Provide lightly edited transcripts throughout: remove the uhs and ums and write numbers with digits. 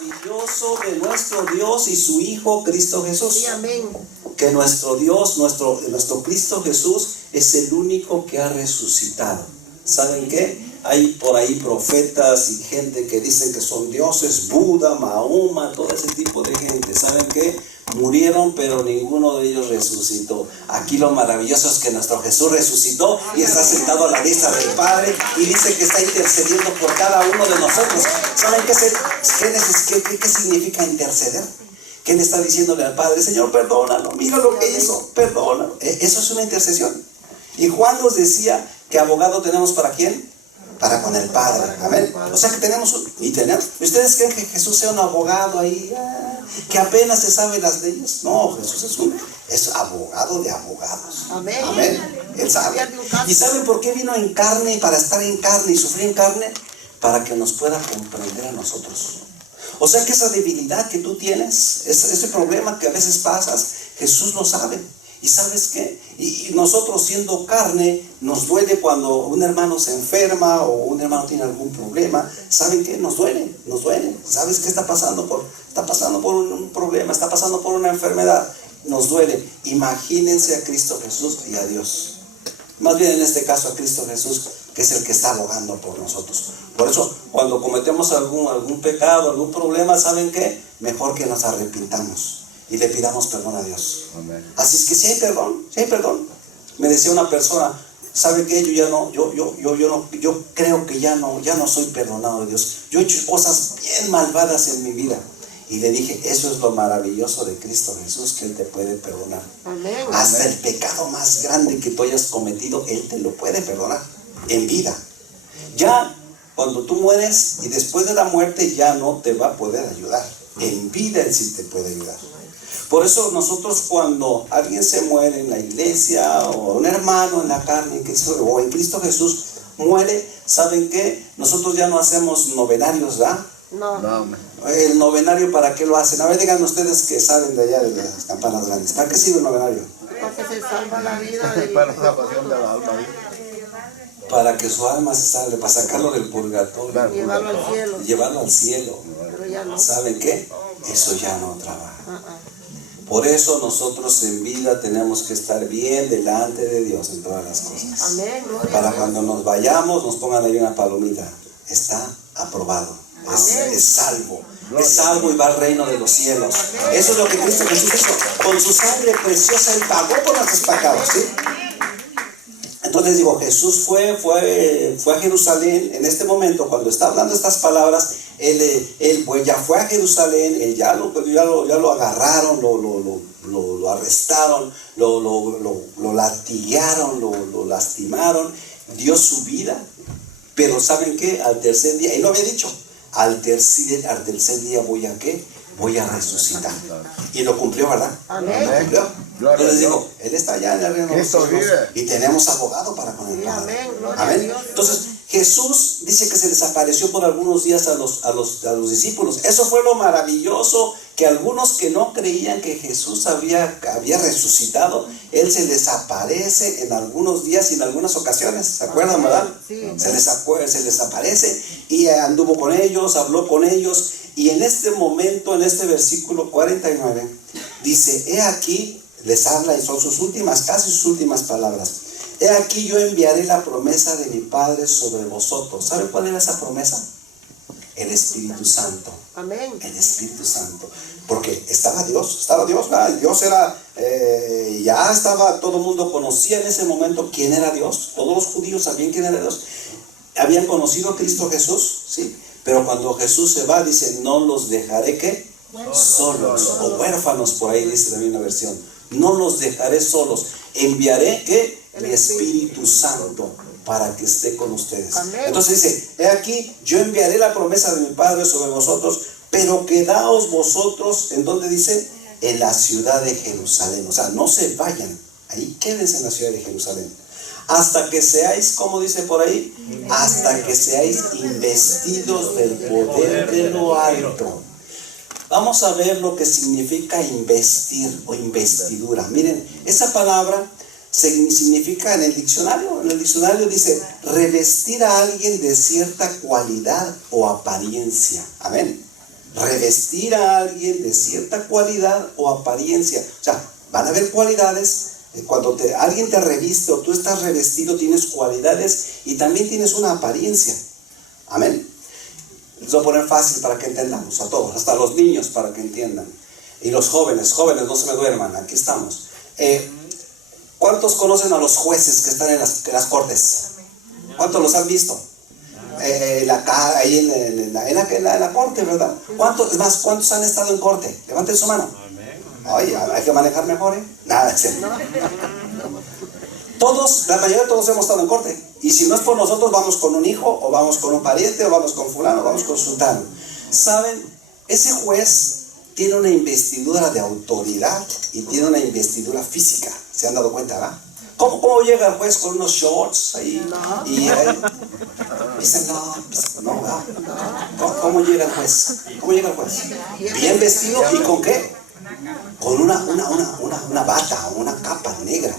maravilloso de nuestro Dios y su Hijo Cristo Jesús. Sí, amén. Que nuestro Dios, nuestro Cristo Jesús es el único que ha resucitado. ¿Saben qué? Hay por ahí profetas y gente que dicen que son dioses, Buda, Mahoma, todo ese tipo de gente. ¿Saben qué? Murieron, pero ninguno de ellos resucitó. Aquí lo maravilloso es que nuestro Jesús resucitó y está sentado a la diestra del Padre y dice que está intercediendo por cada uno de nosotros. ¿Saben qué significa interceder? Que Él está diciéndole al Padre: Señor, perdónalo, mira lo que hizo, perdónalo. Eso es una intercesión. Y Juan nos decía que abogado tenemos ¿para quién? Para con el Padre. Amén. O sea que tenemos ¿Ustedes creen que Jesús sea un abogado ahí, que apenas se sabe las leyes? No, Jesús es abogado de abogados. Amén. Amén. Él sabe. ¿Y saben por qué vino en carne? Para estar en carne y sufrir en carne, para que nos pueda comprender a nosotros. O sea que esa debilidad que tú tienes, ese problema que a veces pasas, Jesús lo sabe. ¿Y sabes qué? Y nosotros siendo carne, nos duele cuando un hermano se enferma o un hermano tiene algún problema. ¿Saben qué? Nos duele. ¿Sabes qué está pasando por un problema, está pasando por una enfermedad? Nos duele. Imagínense a Cristo Jesús y a Dios. Más bien en este caso a Cristo Jesús, que es el que está abogando por nosotros. Por eso, cuando cometemos algún pecado, algún problema, ¿saben qué? Mejor que nos arrepintamos y le pidamos perdón a Dios. Amén. Así es que si hay perdón. Me decía una persona: ¿sabe qué? Yo creo que ya no soy perdonado de Dios. Yo he hecho cosas bien malvadas en mi vida. Y le dije: eso es lo maravilloso de Cristo Jesús, que Él te puede perdonar. Amén. Hasta el pecado más grande que tú hayas cometido, Él te lo puede perdonar en vida. Ya cuando tú mueres y después de la muerte ya no te va a poder ayudar. En vida Él sí te puede ayudar. Por eso nosotros, cuando alguien se muere en la iglesia, o un hermano en la carne o en Cristo Jesús muere, ¿saben qué? Nosotros ya no hacemos novenarios, ¿verdad? No. El novenario, ¿para qué lo hacen? A ver, digan ustedes que saben de allá de las campanas grandes. ¿Para qué sirve el novenario? Porque se salva la vida. Para la salvación de la alma. Para que su alma se salve, para sacarlo del purgatorio. Llevarlo al cielo. Pero ya no. ¿Saben qué? Eso ya no trabaja. Por eso nosotros en vida tenemos que estar bien delante de Dios en todas las cosas. Amén. Para cuando nos vayamos, nos pongan ahí una palomita: está aprobado, es salvo. Es salvo y va al reino de los cielos. Eso es lo que Cristo Jesús hizo. Con su sangre preciosa Él pagó por nuestros pecados, ¿sí? Entonces digo, Jesús fue a Jerusalén en este momento. Cuando está hablando estas palabras, él pues ya fue a Jerusalén. Él ya lo agarraron, lo arrestaron, lo latigaron, lo lastimaron, dio su vida. Pero ¿saben qué? Al tercer día, Él lo había dicho: al tercer día voy a resucitar. Y lo cumplió, ¿verdad? Amén. Lo cumplió. Entonces digo, Él está allá en el reino de los cielos y tenemos abogado para con el Padre. Amén. Entonces Jesús dice que se les apareció por algunos días a los discípulos. Eso fue lo maravilloso, que algunos que no creían que Jesús había resucitado, Él se les aparece en algunos días y en algunas ocasiones. ¿Se acuerdan, verdad? Sí. Se les aparece y anduvo con ellos, habló con ellos. Y en este momento, en este versículo 49, dice: he aquí, les habla y son casi sus últimas palabras: he aquí, yo enviaré la promesa de mi Padre sobre vosotros. ¿Saben cuál era esa promesa? El Espíritu Santo. Amén. El Espíritu Santo. Porque estaba Dios, ¿verdad? Dios era, ya estaba, todo el mundo conocía en ese momento quién era Dios. Todos los judíos sabían quién era Dios. Habían conocido a Cristo Jesús, ¿sí? Pero cuando Jesús se va, dice: no los dejaré, ¿qué? Solos, o huérfanos, por ahí dice también una versión. No los dejaré solos. Enviaré, ¿qué? Mi Espíritu Santo para que esté con ustedes. Amén. Entonces dice: he aquí, yo enviaré la promesa de mi Padre sobre vosotros, pero quedaos vosotros, ¿en dónde dice? En la ciudad de Jerusalén. O sea, no se vayan, ahí quédense en la ciudad de Jerusalén. Hasta que seáis, ¿cómo dice por ahí? Hasta que seáis investidos del poder de lo alto. Vamos a ver lo que significa investir o investidura. Miren, esa palabra significa en el diccionario dice: revestir a alguien de cierta cualidad o apariencia. Amén. revestir a alguien de cierta cualidad o apariencia. O sea, van a haber cualidades. Cuando alguien te reviste o tú estás revestido, tienes cualidades y también tienes una apariencia. Amén. Les voy a poner fácil para que entendamos a todos, hasta los niños para que entiendan. Y los jóvenes, no se me duerman, aquí estamos. ¿Cuántos conocen a los jueces que están en las cortes? ¿Cuántos los han visto? Ahí en la corte, ¿verdad? ¿Cuántos han estado en corte? Levanten su mano. Oye, hay que manejar mejor, ¿eh? Nada, todos, la mayoría de todos hemos estado en corte. Y si no es por nosotros, vamos con un hijo, o vamos con un pariente, o vamos con fulano, o vamos con sultano. ¿Saben? Ese juez tiene una investidura de autoridad y tiene una investidura física. ¿Se han dado cuenta, verdad? ¿Cómo llega el juez con unos shorts ahí? No. Y dicen, no, ¿verdad? ¿Cómo llega el juez? ¿Cómo llega el juez? Bien vestido, ¿y con qué? Con una bata, una capa negra.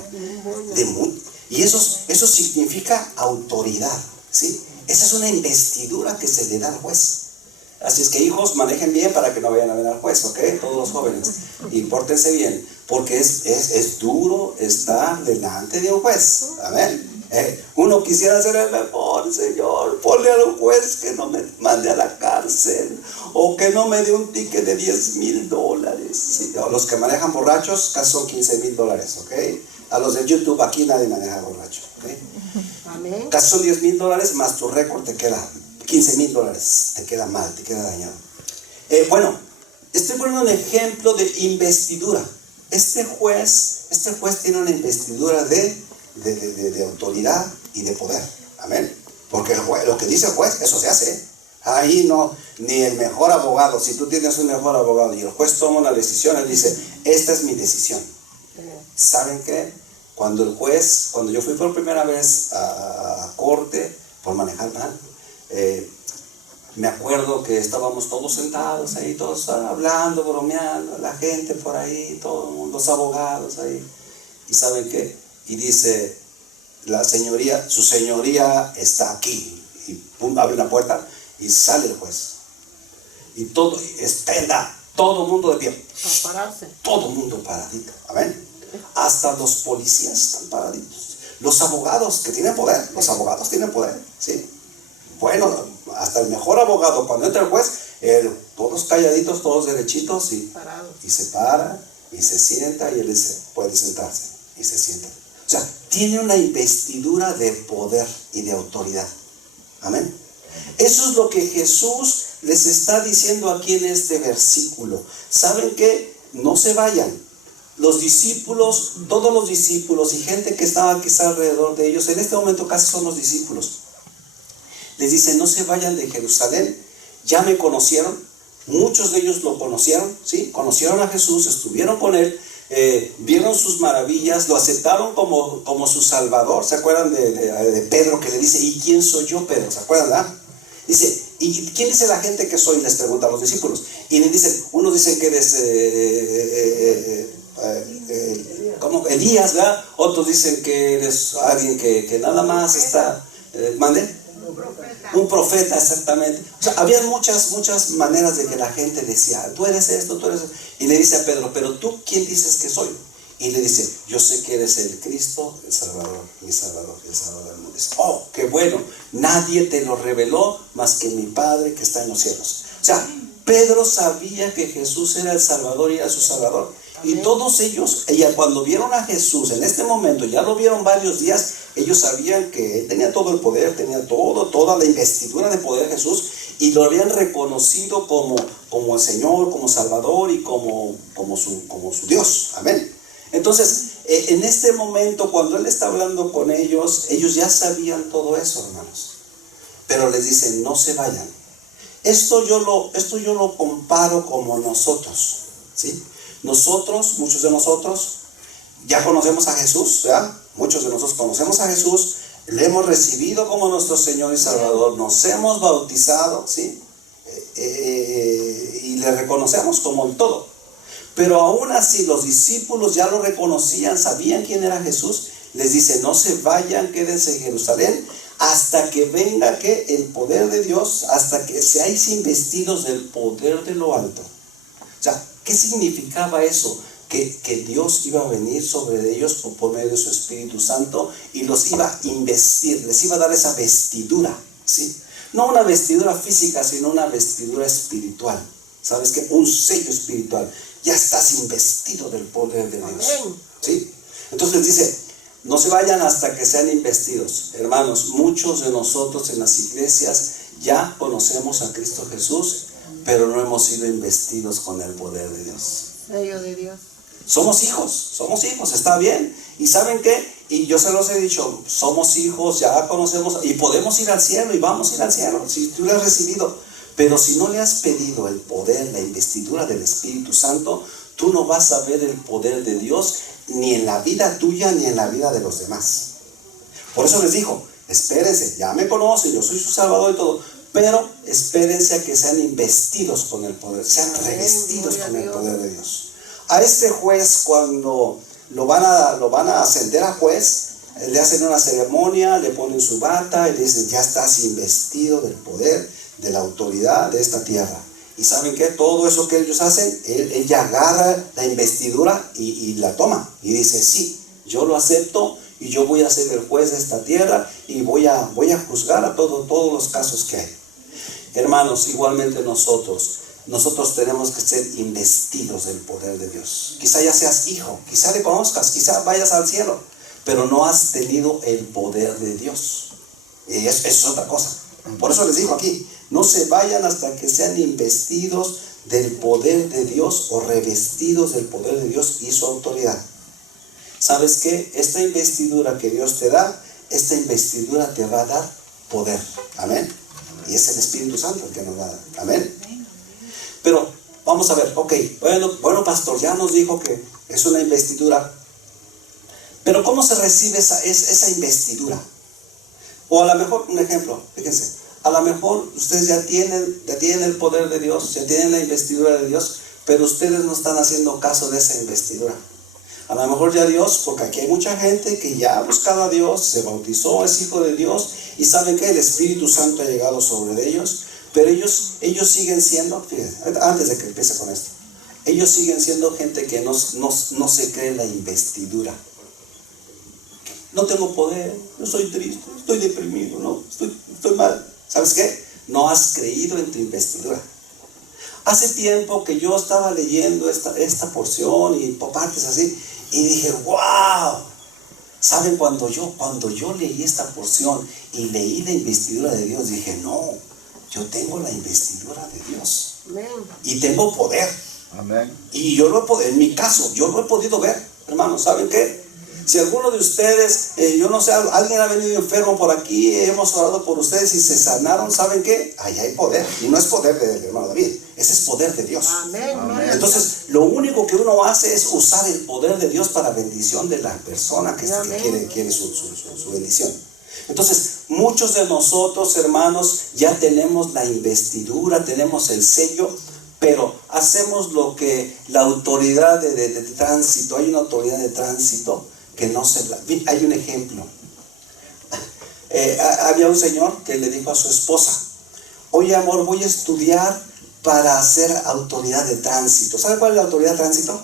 Y eso significa autoridad, ¿sí? Esa es una investidura que se le da al juez. Así es que, hijos, manejen bien para que no vayan a ver al juez, ¿ok? Todos los jóvenes. Y pórtense bien, porque es duro estar delante de un juez. Amén. Uno quisiera ser el mejor, Señor. Ponle a un juez que no me mande a la cárcel, o que no me dé un ticket de $10,000. ¿Sí? Los que manejan borrachos, casi son $15,000, ¿ok? A los de YouTube, aquí nadie maneja borracho, ¿ok? Amén. Casi son $10,000 más tu récord te queda $15,000, te queda mal, te queda dañado. Bueno, estoy poniendo un ejemplo de investidura. Este juez tiene una investidura de autoridad y de poder. Amén. Porque lo que dice el juez, eso se hace. Ahí no, ni el mejor abogado. Si tú tienes un mejor abogado y el juez toma una decisión, él dice, esta es mi decisión. ¿Saben qué? Cuando yo fui por primera vez a corte por manejar mal, me acuerdo que estábamos todos sentados ahí, todos hablando, bromeando, la gente por ahí, todos los abogados ahí. ¿Y saben qué? Y dice, su señoría está aquí. Y pum, abre la puerta y sale el juez. Y todo, todo el mundo de pie. Para pararse. Todo el mundo paradito. Amén. Hasta los policías están paraditos. Los abogados que tienen poder, ¿sí? Bueno, hasta el mejor abogado, cuando entra el juez, todos calladitos, todos derechitos, y se para, y se sienta, y él dice, puede sentarse, y se sienta. O sea, tiene una investidura de poder y de autoridad. Amén. Eso es lo que Jesús les está diciendo aquí en este versículo. ¿Saben qué? No se vayan. Los discípulos, todos los discípulos y gente que estaba quizá alrededor de ellos, en este momento casi son los discípulos, les dice, no se vayan de Jerusalén, ya me conocieron, muchos de ellos lo conocieron, ¿sí? Conocieron a Jesús, estuvieron con él, vieron sus maravillas, lo aceptaron como su Salvador. ¿Se acuerdan de Pedro, que le dice, ¿y quién soy yo, Pedro? ¿Se acuerdan? Dice, ¿y quién dice la gente que soy? Les pregunta a los discípulos. Y le dicen, unos dicen que eres como Elías, ¿verdad? Otros dicen que eres alguien que nada más está, un profeta, exactamente. O sea, había muchas maneras de que la gente decía, tú eres esto, tú eres esto. Y le dice a Pedro, pero tú, ¿quién dices que soy? Y le dice, yo sé que eres el Cristo, el Salvador, mi Salvador, el Salvador del mundo. Dice, oh, qué bueno, nadie te lo reveló más que mi Padre que está en los cielos. O sea, Pedro sabía que Jesús era el Salvador y era su Salvador. Y todos ellos, cuando vieron a Jesús en este momento, ya lo vieron varios días, ellos sabían que Él tenía todo el poder, tenía toda la investidura de poder de Jesús, y lo habían reconocido como el Señor, como Salvador y como su Dios. Amén. Entonces, en este momento, cuando Él está hablando con ellos ya sabían todo eso, hermanos. Pero les dice, no se vayan. Esto yo lo comparo como nosotros, ¿sí? Nosotros, muchos de nosotros, ya conocemos a Jesús, ¿verdad? Muchos de nosotros conocemos a Jesús, le hemos recibido como nuestro Señor y Salvador, nos hemos bautizado, ¿sí? Y le reconocemos como el todo. Pero aún así los discípulos ya lo reconocían, sabían quién era Jesús. Les dice, no se vayan, quédense en Jerusalén hasta que venga que el poder de Dios, hasta que seáis investidos del poder de lo alto. O sea, ¿qué significaba eso? Que Dios iba a venir sobre ellos por medio de su Espíritu Santo y los iba a investir, les iba a dar esa vestidura, ¿sí? No una vestidura física, sino una vestidura espiritual. ¿Sabes qué? Un sello espiritual. Ya estás investido del poder de Dios, ¿sí? Entonces dice, no se vayan hasta que sean investidos. Hermanos, muchos de nosotros en las iglesias ya conocemos a Cristo Jesús, pero no hemos sido investidos con el poder de Dios. Sello de Dios. Somos hijos, está bien. ¿Y saben qué? Y yo se los he dicho, somos hijos, ya conocemos, y podemos ir al cielo, y vamos a ir al cielo, si tú lo has recibido. Pero si no le has pedido el poder, la investidura del Espíritu Santo, tú no vas a ver el poder de Dios, ni en la vida tuya, ni en la vida de los demás. Por eso les dijo, espérense, ya me conocen, yo soy su Salvador y todo, pero espérense a que sean investidos con el poder, sean revestidos con el poder de Dios. A este juez, cuando lo van a ascender a juez, le hacen una ceremonia, le ponen su bata y le dicen, ya estás investido del poder, de la autoridad de esta tierra. Y ¿saben qué? Todo eso que ellos hacen, ella agarra la investidura y la toma. Y dice, sí, yo lo acepto y yo voy a ser el juez de esta tierra y voy a juzgar a todos los casos que hay. Hermanos, igualmente nosotros tenemos que ser investidos del poder de Dios. Quizá ya seas hijo, quizá le conozcas, quizá vayas al cielo, pero no has tenido el poder de Dios. Y eso es otra cosa. Por eso les digo aquí, no se vayan hasta que sean investidos del poder de Dios o revestidos del poder de Dios y su autoridad. ¿Sabes qué? Esta investidura que Dios te da, esta investidura te va a dar poder. Amén. Y es el Espíritu Santo el que nos va a dar. Amén. Pero vamos a ver, ok, bueno pastor, ya nos dijo que es una investidura. Pero ¿cómo se recibe esa investidura? O a lo mejor, un ejemplo, fíjense, a lo mejor ustedes ya tienen el poder de Dios, ya tienen la investidura de Dios, pero ustedes no están haciendo caso de esa investidura. A lo mejor ya Dios, porque aquí hay mucha gente que ya ha buscado a Dios, se bautizó, es hijo de Dios, y saben que el Espíritu Santo ha llegado sobre ellos, pero ellos siguen siendo, fíjense, antes de que empiece con esto, ellos siguen siendo gente que no se cree la investidura. No tengo poder, yo soy triste, estoy deprimido, no, estoy mal. ¿Sabes qué? No has creído en tu investidura. Hace tiempo que yo estaba leyendo esta porción y por partes así, y dije, wow. ¿Saben? Cuando yo leí esta porción y leí la investidura de Dios, dije, no, yo tengo la investidura de Dios. Amén. Y tengo poder. Amén. Y en mi caso, yo lo he podido ver, hermanos. ¿Saben qué? Si alguno de ustedes, yo no sé, alguien ha venido enfermo por aquí, hemos orado por ustedes y se sanaron, ¿saben qué? Ahí hay poder. Y no es poder del hermano David, ese es poder de Dios. Amén. Amén. Entonces, lo único que uno hace es usar el poder de Dios para bendición de la persona que quiere su bendición. Entonces, muchos de nosotros, hermanos, ya tenemos la investidura, tenemos el sello, pero hacemos lo que la autoridad de tránsito, hay una autoridad de tránsito que no se la... Hay un ejemplo. Había un señor que le dijo a su esposa, oye amor, voy a estudiar para ser autoridad de tránsito. ¿Sabe cuál es la autoridad de tránsito?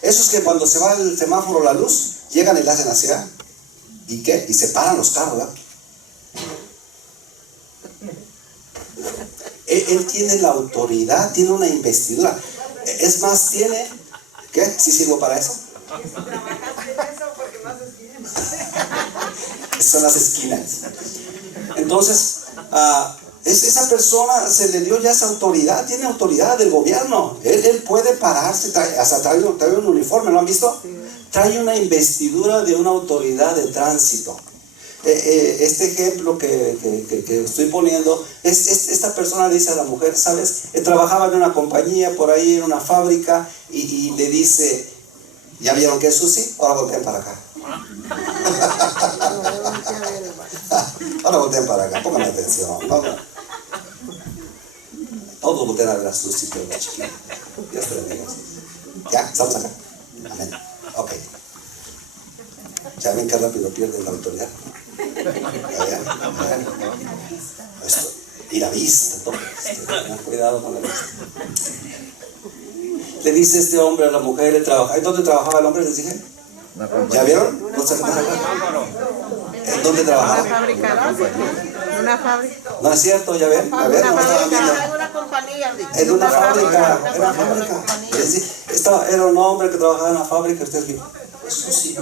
Eso es que cuando se va el semáforo la luz, llegan y la hacen así, ¿eh? ¿Y qué? Y se paran los carros, ¿verdad? Él tiene la autoridad, tiene una investidura. Es más, tiene... ¿Qué? ¿Sí sirvo para eso? Son las esquinas. Entonces, esa persona se le dio ya esa autoridad, tiene autoridad del gobierno. Él puede pararse, hasta trae un uniforme, ¿lo han visto? Trae una investidura de una autoridad de tránsito. Este ejemplo que estoy poniendo, esta persona le dice a la mujer, ¿sabes? Trabajaba en una compañía por ahí, en una fábrica, y le dice, ¿ya vieron que es Susi? Ahora volteen para acá. Ahora volteen para acá, pónganme atención. Todos volteen a ver a Susi, pero la chiquita. Dios te bendiga. ¿Ya? ¿Estamos acá? Amén. Ok. ¿Ya ven qué rápido pierden la autoridad? Y la vista, todo. Ten cuidado con la vista. Le dice este hombre a la mujer, le trabaja. ¿En dónde trabajaba el hombre? Les dije. ¿Ya vieron? ¿No se acuerdan? ¿En dónde trabajaba? Una fábrica. No es cierto, ya ven. Ya ven, no estaban viendo. En una compañía. En una fábrica. En una fábrica. Era un hombre que trabajaba en una fábrica. Ustedes dijeron, eso sí.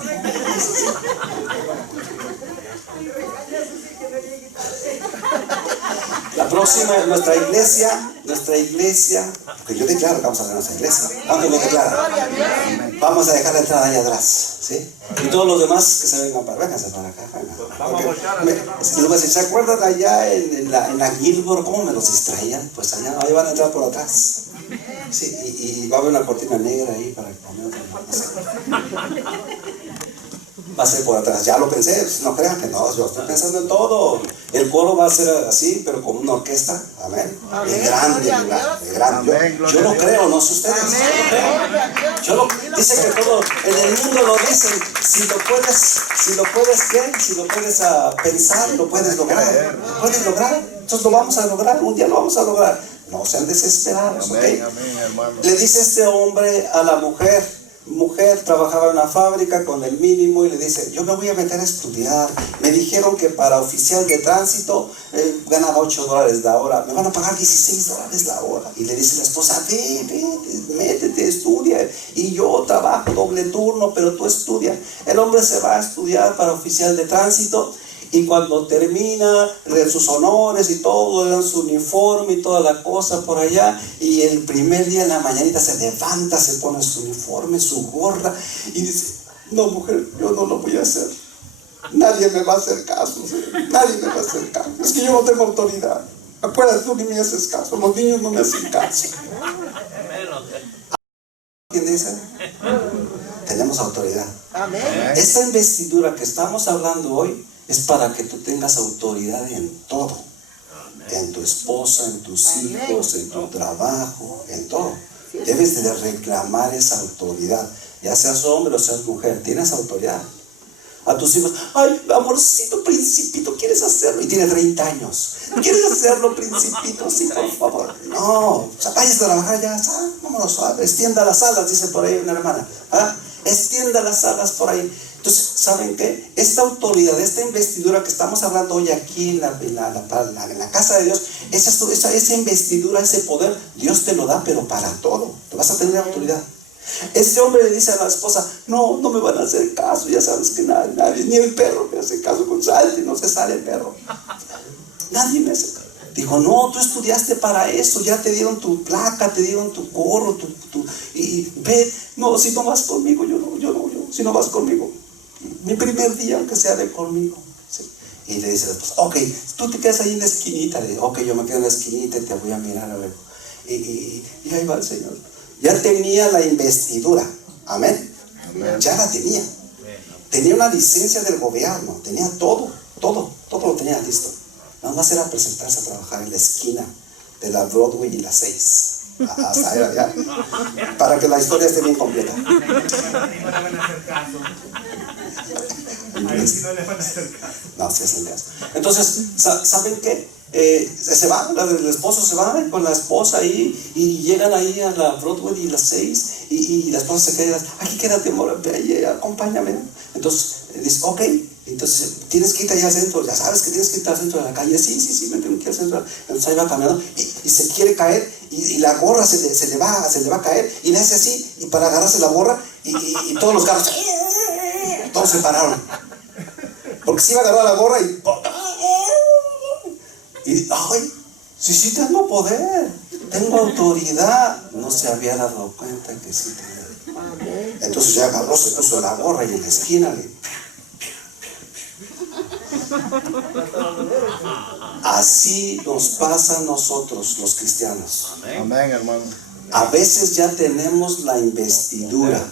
La próxima es nuestra iglesia, porque yo declaro que vamos a hacer nuestra iglesia. ¿Cuántos lo declaran? Vamos a dejar la entrada allá atrás, ¿sí? Y todos los demás que se vengan para, vénganse para acá, ¿se acuerdan allá en la Gilbert cómo me los distraían? Pues allá, ahí van a entrar por atrás. Sí, y va a haber una cortina negra ahí para que va a ser por atrás. Ya lo pensé, no crean que no, yo estoy pensando en todo. El coro va a ser así, pero con una orquesta. Amén. Es grande, es grande. Yo lo creo, no sé ustedes. Dice que todo, en el mundo lo dicen. Si lo puedes pensar, lo puedes lograr. Lo puedes lograr. Entonces lo vamos a lograr, un día lo vamos a lograr. No sean desesperados, ¿ok? Le dice este hombre a la mujer, trabajaba en una fábrica con el mínimo y le dice, yo me voy a meter a estudiar. Me dijeron que para oficial de tránsito ganaba $8 la hora. Me van a pagar $16 la hora. Y le dice la esposa, ve, métete, estudia. Y yo trabajo doble turno, pero tú estudia. El hombre se va a estudiar para oficial de tránsito. Y cuando termina sus honores y todo, le dan su uniforme y toda la cosa por allá, y el primer día en la mañanita se levanta, se pone su uniforme, su gorra, y dice, no mujer, yo no lo voy a hacer. Nadie me va a hacer caso, ¿sí? Nadie me va a hacer caso. Es que yo no tengo autoridad. Acuérdate, tú ni me haces caso, los niños no me hacen caso. ¿Quién dice? Tenemos autoridad. Amén. Esta investidura que estamos hablando hoy es para que tú tengas autoridad en todo. En tu esposa, en tus hijos, en tu trabajo, en todo. Debes de reclamar esa autoridad. Ya seas hombre o seas mujer, tienes autoridad. A tus hijos, ay, amorcito, principito, ¿quieres hacerlo? Y tiene 30 años. ¿Quieres hacerlo, principito? Sí, por favor. No, o sea, vayas a trabajar ya, vámonos suave. Extienda las alas, dice por ahí una hermana. Extienda las alas por ahí. Entonces, ¿saben qué? Esta autoridad, esta investidura que estamos hablando hoy aquí en la casa de Dios, esa investidura, ese poder, Dios te lo da, pero para todo. Te vas a tener autoridad. Este hombre le dice a la esposa, no me van a hacer caso, ya sabes que nadie, ni el perro me hace caso, con salte, no se sale el perro. Nadie me hace caso. Dijo, no, tú estudiaste para eso, ya te dieron tu placa, te dieron tu gorro, y ve, no, si no vas conmigo, yo no, si no vas conmigo. Mi primer día, aunque sea, de conmigo. ¿Sí? Y le dice a la esposa, ok, tú te quedas ahí en la esquinita. Le dice, ok, yo me quedo en la esquinita y te voy a mirar a ver. Y ahí va el Señor. Ya tenía la investidura. Amén. Ya la tenía. Tenía una licencia del gobierno. Tenía todo lo tenía listo. Nada más era presentarse a trabajar en la esquina de la Broadway y la 6. Hasta era ya. Para que la historia esté bien completa. No, sí hacen caso. Entonces, ¿saben qué? Se van, el esposo se va con la esposa ahí y llegan ahí a la Broadway y las 6 y la esposa se queda, aquí quédate, amor, acompáñame. Entonces dice, ok, entonces tienes que irte allá al centro, ya sabes que tienes que irte al centro de la calle, sí, me tengo que ir al centro. Entonces ahí va caminando y se quiere caer y la gorra se le va a caer y le hace así y para agarrarse la gorra y todos los carros, todos se pararon. Porque se iba a agarrar la gorra y ay, sí tengo poder, tengo autoridad. No se había dado cuenta que sí tenía. Entonces ya agarró, se puso la gorra y en la esquina Así nos pasa a nosotros los cristianos. Amén, hermano. A veces ya tenemos la investidura.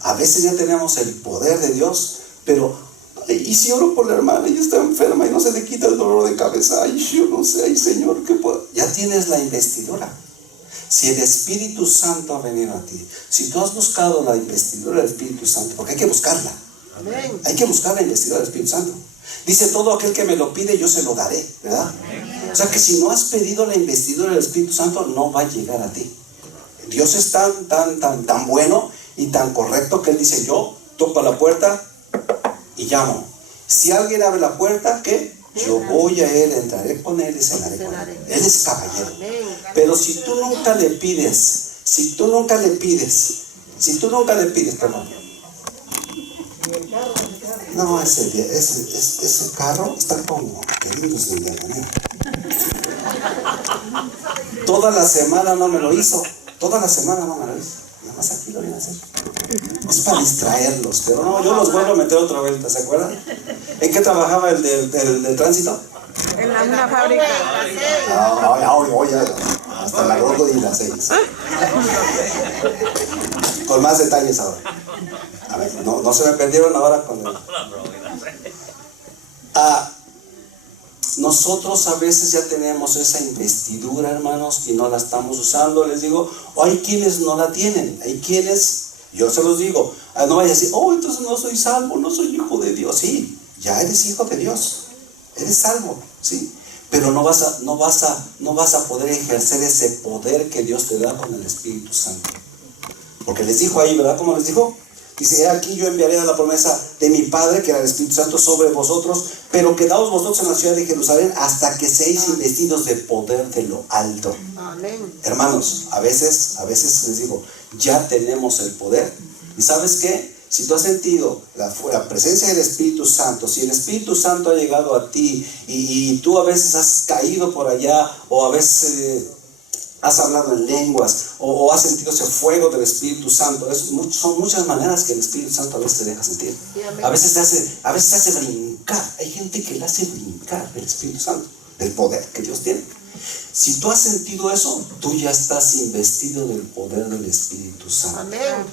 A veces ya tenemos el poder de Dios, pero y si oro por la hermana y está enferma y no se le quita el dolor de cabeza, ay, yo no sé, ay, Señor, ¿qué puedo? Ya tienes la investidura. Si el Espíritu Santo ha venido a ti, si tú has buscado la investidura del Espíritu Santo, porque hay que buscarla. Hay que buscar la investidura del Espíritu Santo. Dice, todo aquel que me lo pide, yo se lo daré, ¿verdad? O sea que si no has pedido la investidura del Espíritu Santo, no va a llegar a ti. Dios es tan bueno y tan correcto que Él dice, yo toco la puerta y llamo. Si alguien abre la puerta, ¿qué? Yo voy a Él, entraré con Él y cenaré con Él. Él es caballero. Pero si tú nunca le pides, perdón. No, ese carro está como queridos de manera. Toda la semana no me lo hizo. Nada más aquí lo viene a hacer. Es para distraerlos, pero no, yo los vuelvo a meter otra vuelta, ¿se acuerdan? ¿En qué trabajaba el del tránsito? En una fábrica. Oye, hasta la gordo y las 6. Con más detalles ahora. A ver, no se me perdieron ahora con el... Nosotros a veces ya tenemos esa investidura, hermanos, y no la estamos usando. Les digo, hay quienes no la tienen, hay quienes, yo se los digo, no vaya a decir, entonces no soy salvo, no soy hijo de Dios. Sí, ya eres hijo de Dios, eres salvo, sí, pero no vas a poder ejercer ese poder que Dios te da con el Espíritu Santo. Porque les dijo ahí, ¿verdad? ¿Cómo les dijo? Dice, aquí yo enviaré la promesa de mi Padre, que era el Espíritu Santo, sobre vosotros, pero quedaos vosotros en la ciudad de Jerusalén hasta que seáis investidos de poder de lo alto. Amén. Hermanos, a veces les digo, ya tenemos el poder. ¿Y sabes qué? Si tú has sentido la presencia del Espíritu Santo, si el Espíritu Santo ha llegado a ti y tú a veces has caído por allá, o a veces... has hablado en lenguas, o has sentido ese fuego del Espíritu Santo. Son muchas maneras que el Espíritu Santo a veces te deja sentir. A veces te hace brincar. Hay gente que le hace brincar el Espíritu Santo, del poder que Dios tiene. Si tú has sentido eso, tú ya estás investido del poder del Espíritu Santo. Amén.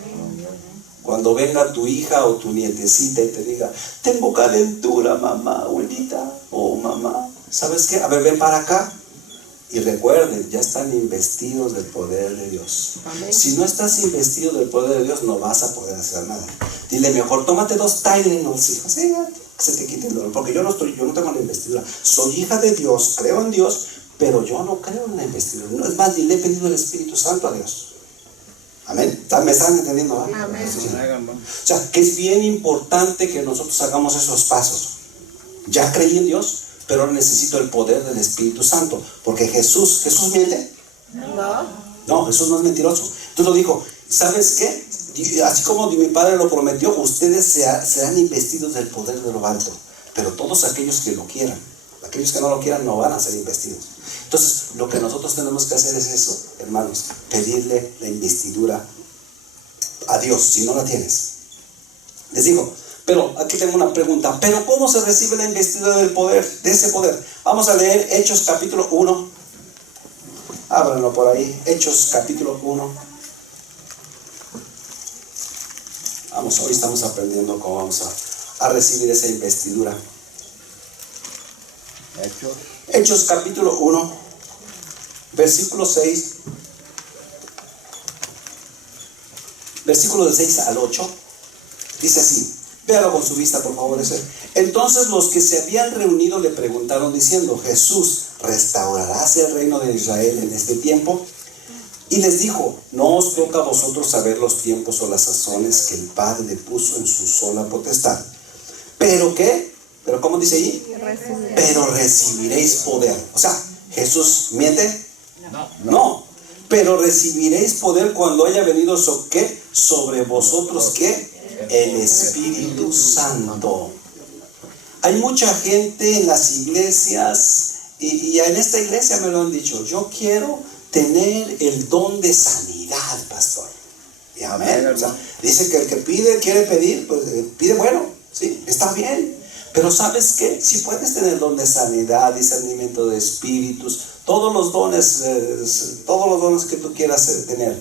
Cuando venga tu hija o tu nietecita y te diga, tengo calentura, mamá, abuelita, o mamá, ¿sabes qué? A ver, ven para acá. Y recuerden, ya están investidos del poder de Dios. Amén. Si no estás investido del poder de Dios, no vas a poder hacer nada. Dile mejor, tómate 2 Tylenols, hijo. Sí, que se te quite el dolor. Porque yo no tengo la investidura. Soy hija de Dios, creo en Dios, pero yo no creo en la investidura. No, es más, ni le he pedido el Espíritu Santo a Dios. Amén. ¿Me están entendiendo? Amén. Sí. O sea, que es bien importante que nosotros hagamos esos pasos. Ya creí en Dios, pero ahora necesito el poder del Espíritu Santo. Porque Jesús miente. No, Jesús no es mentiroso. Entonces lo dijo, ¿sabes qué? Así como mi Padre lo prometió, ustedes serán investidos del poder de lo alto. Pero todos aquellos que lo quieran, aquellos que no lo quieran no van a ser investidos. Entonces lo que nosotros tenemos que hacer es eso, hermanos, pedirle la investidura a Dios, si no la tienes. Les digo, pero aquí tengo una pregunta, ¿pero cómo se recibe la investidura del poder, de ese poder? Vamos a leer Hechos capítulo 1. Ábranlo por ahí, Hechos capítulo 1. Hoy estamos aprendiendo cómo vamos a recibir esa investidura. Hechos capítulo 1, versículo 6. Versículo de 6 al 8. Dice así. Véalo con su vista, por favor. Entonces los que se habían reunido le preguntaron diciendo, Jesús, ¿restaurarás el reino de Israel en este tiempo? Y les dijo, no os toca a vosotros saber los tiempos o las sazones que el Padre le puso en su sola potestad. ¿Pero qué? ¿Pero cómo dice ahí? Pero recibiréis poder. O sea, ¿Jesús miente? No. Pero recibiréis poder cuando haya venido sobre vosotros, ¿qué? El Espíritu Santo. Hay mucha gente en las iglesias, y en esta iglesia me lo han dicho, yo quiero tener el don de sanidad, pastor. Y amén. O sea, dice que el que quiere pedir, pues pide bueno, sí, está bien. Pero ¿sabes qué? Si puedes tener don de sanidad, discernimiento de espíritus, todos los dones que tú quieras tener,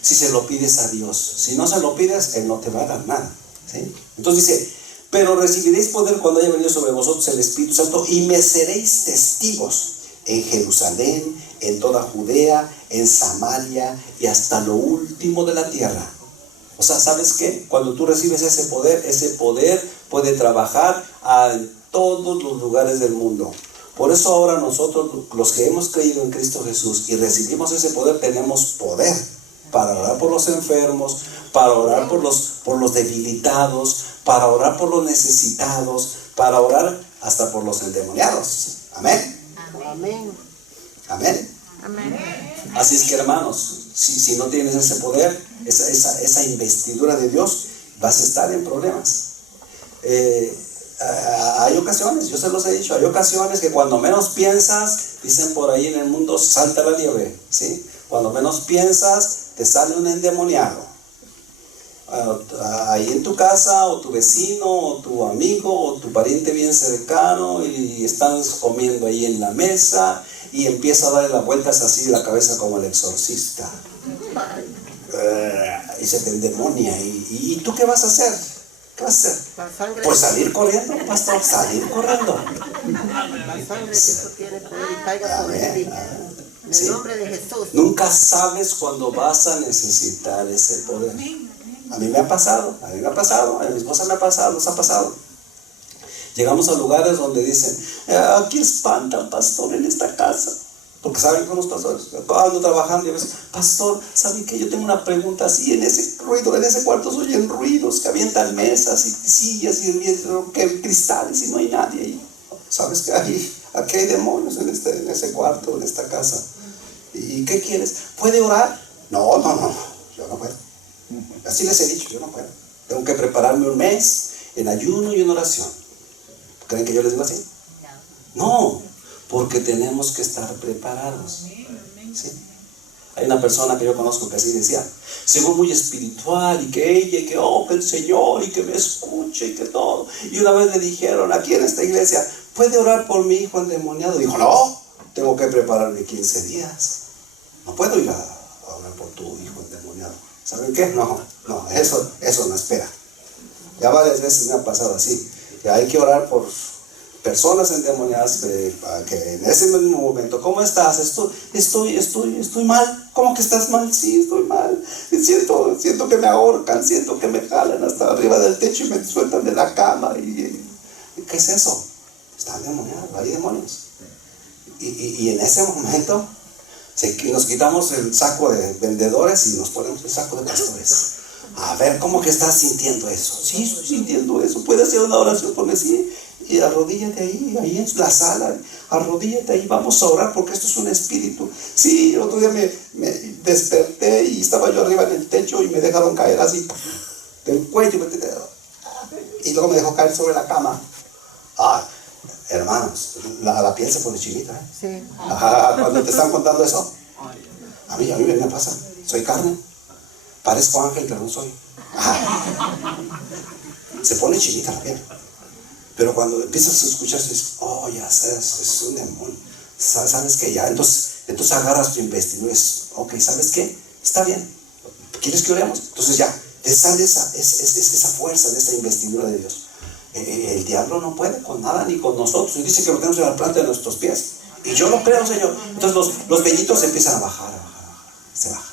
si se lo pides a Dios. Si no se lo pides, Él no te va a dar nada, ¿sí? Entonces dice, pero recibiréis poder cuando haya venido sobre vosotros el Espíritu Santo y me seréis testigos en Jerusalén, en toda Judea, en Samaria y hasta lo último de la tierra. O sea, ¿sabes qué? Cuando tú recibes ese poder puede trabajar todos los lugares del mundo. Por eso ahora nosotros, los que hemos creído en Cristo Jesús y recibimos ese poder, tenemos poder para orar por los enfermos, para orar por los debilitados, para orar por los necesitados, para orar hasta por los endemoniados. Amén. Amén. Amén. Amén. Así es que, hermanos, si no tienes ese poder, esa investidura de Dios, vas a estar en problemas. Hay ocasiones, yo se los he dicho, hay ocasiones que cuando menos piensas, dicen por ahí en el mundo, salta la liebre, ¿sí? Cuando menos piensas, te sale un endemoniado. Ahí en tu casa, o tu vecino, o tu amigo, o tu pariente bien cercano, y están comiendo ahí en la mesa, y empieza a darle las vueltas así de la cabeza como el exorcista. Y se te endemonia. ¿Y tú qué vas a hacer? ¿Qué vas a hacer? La sangre, Pues salir corriendo, pastor, salir corriendo. la sangre de Cristo tiene poder y caiga sobre ti. En Sí. el nombre de Jesús. Nunca sabes cuándo vas a necesitar ese poder. A mí me ha pasado, a mi esposa me ha pasado, nos ha pasado. Llegamos a lugares donde dicen, aquí espantan, pastor, en esta casa. Porque saben cómo los pastores, ando trabajando y a veces, pastor, ¿saben qué? Yo tengo una pregunta así, en ese ruido, en ese cuarto se oyen ruidos que avientan mesas y sillas y cristales y no hay nadie ahí. ¿Sabes qué? Aquí hay demonios en ese cuarto, en esta casa. ¿Y qué quieres? ¿Puede orar? No, yo no puedo. Así les he dicho, yo no puedo. Tengo que prepararme un mes en ayuno y en oración. ¿Creen que yo les digo así? No, porque tenemos que estar preparados. ¿Sí? Hay una persona que yo conozco que así decía, según muy espiritual, y que ella, y que que el Señor, y que me escuche, y que todo. Y una vez le dijeron aquí en esta iglesia, ¿puede orar por mi hijo endemoniado? Dijo, no, tengo que prepararme 15 días. No puedo ir a orar por tu hijo endemoniado. ¿Saben qué? No, eso no espera. Ya varias veces me ha pasado así, que hay que orar por personas endemoniadas para que en ese mismo momento, ¿cómo estás? Estoy mal. ¿Cómo que estás mal? Sí, estoy mal. Siento que me ahorcan, siento que me jalan hasta arriba del techo y me sueltan de la cama. ¿Qué es eso? Está endemoniado, hay demonios. Y en ese momento nos quitamos el saco de vendedores y nos ponemos el saco de pastores. A ver, ¿cómo que estás sintiendo eso? Sí, estoy sintiendo eso. ¿Puedes hacer una oración por mí? Sí. Y arrodíllate ahí en la sala, arrodíllate ahí, vamos a orar porque esto es un espíritu. Sí, el otro día me desperté y estaba yo arriba en el techo y me dejaron caer así del cuello y luego me dejó caer sobre la cama. Hermanos, la piel se pone chinita, ¿eh? Sí. Cuando te están contando eso. A mí me pasa, soy carne, parezco ángel pero no soy. Se pone chinita la piel. Pero cuando empiezas a escuchar, dices, ya sabes, es un demonio. ¿Sabes qué? Ya, entonces agarras tu investidura y dices, ok, ¿sabes qué? Está bien. ¿Quieres que oremos? Entonces ya, te sale esa fuerza de esa investidura de Dios. El diablo no puede con nada ni con nosotros. Y dice que lo tenemos en la planta de nuestros pies. Y yo lo creo, Señor. Entonces los vellitos empiezan a bajar. Se bajan.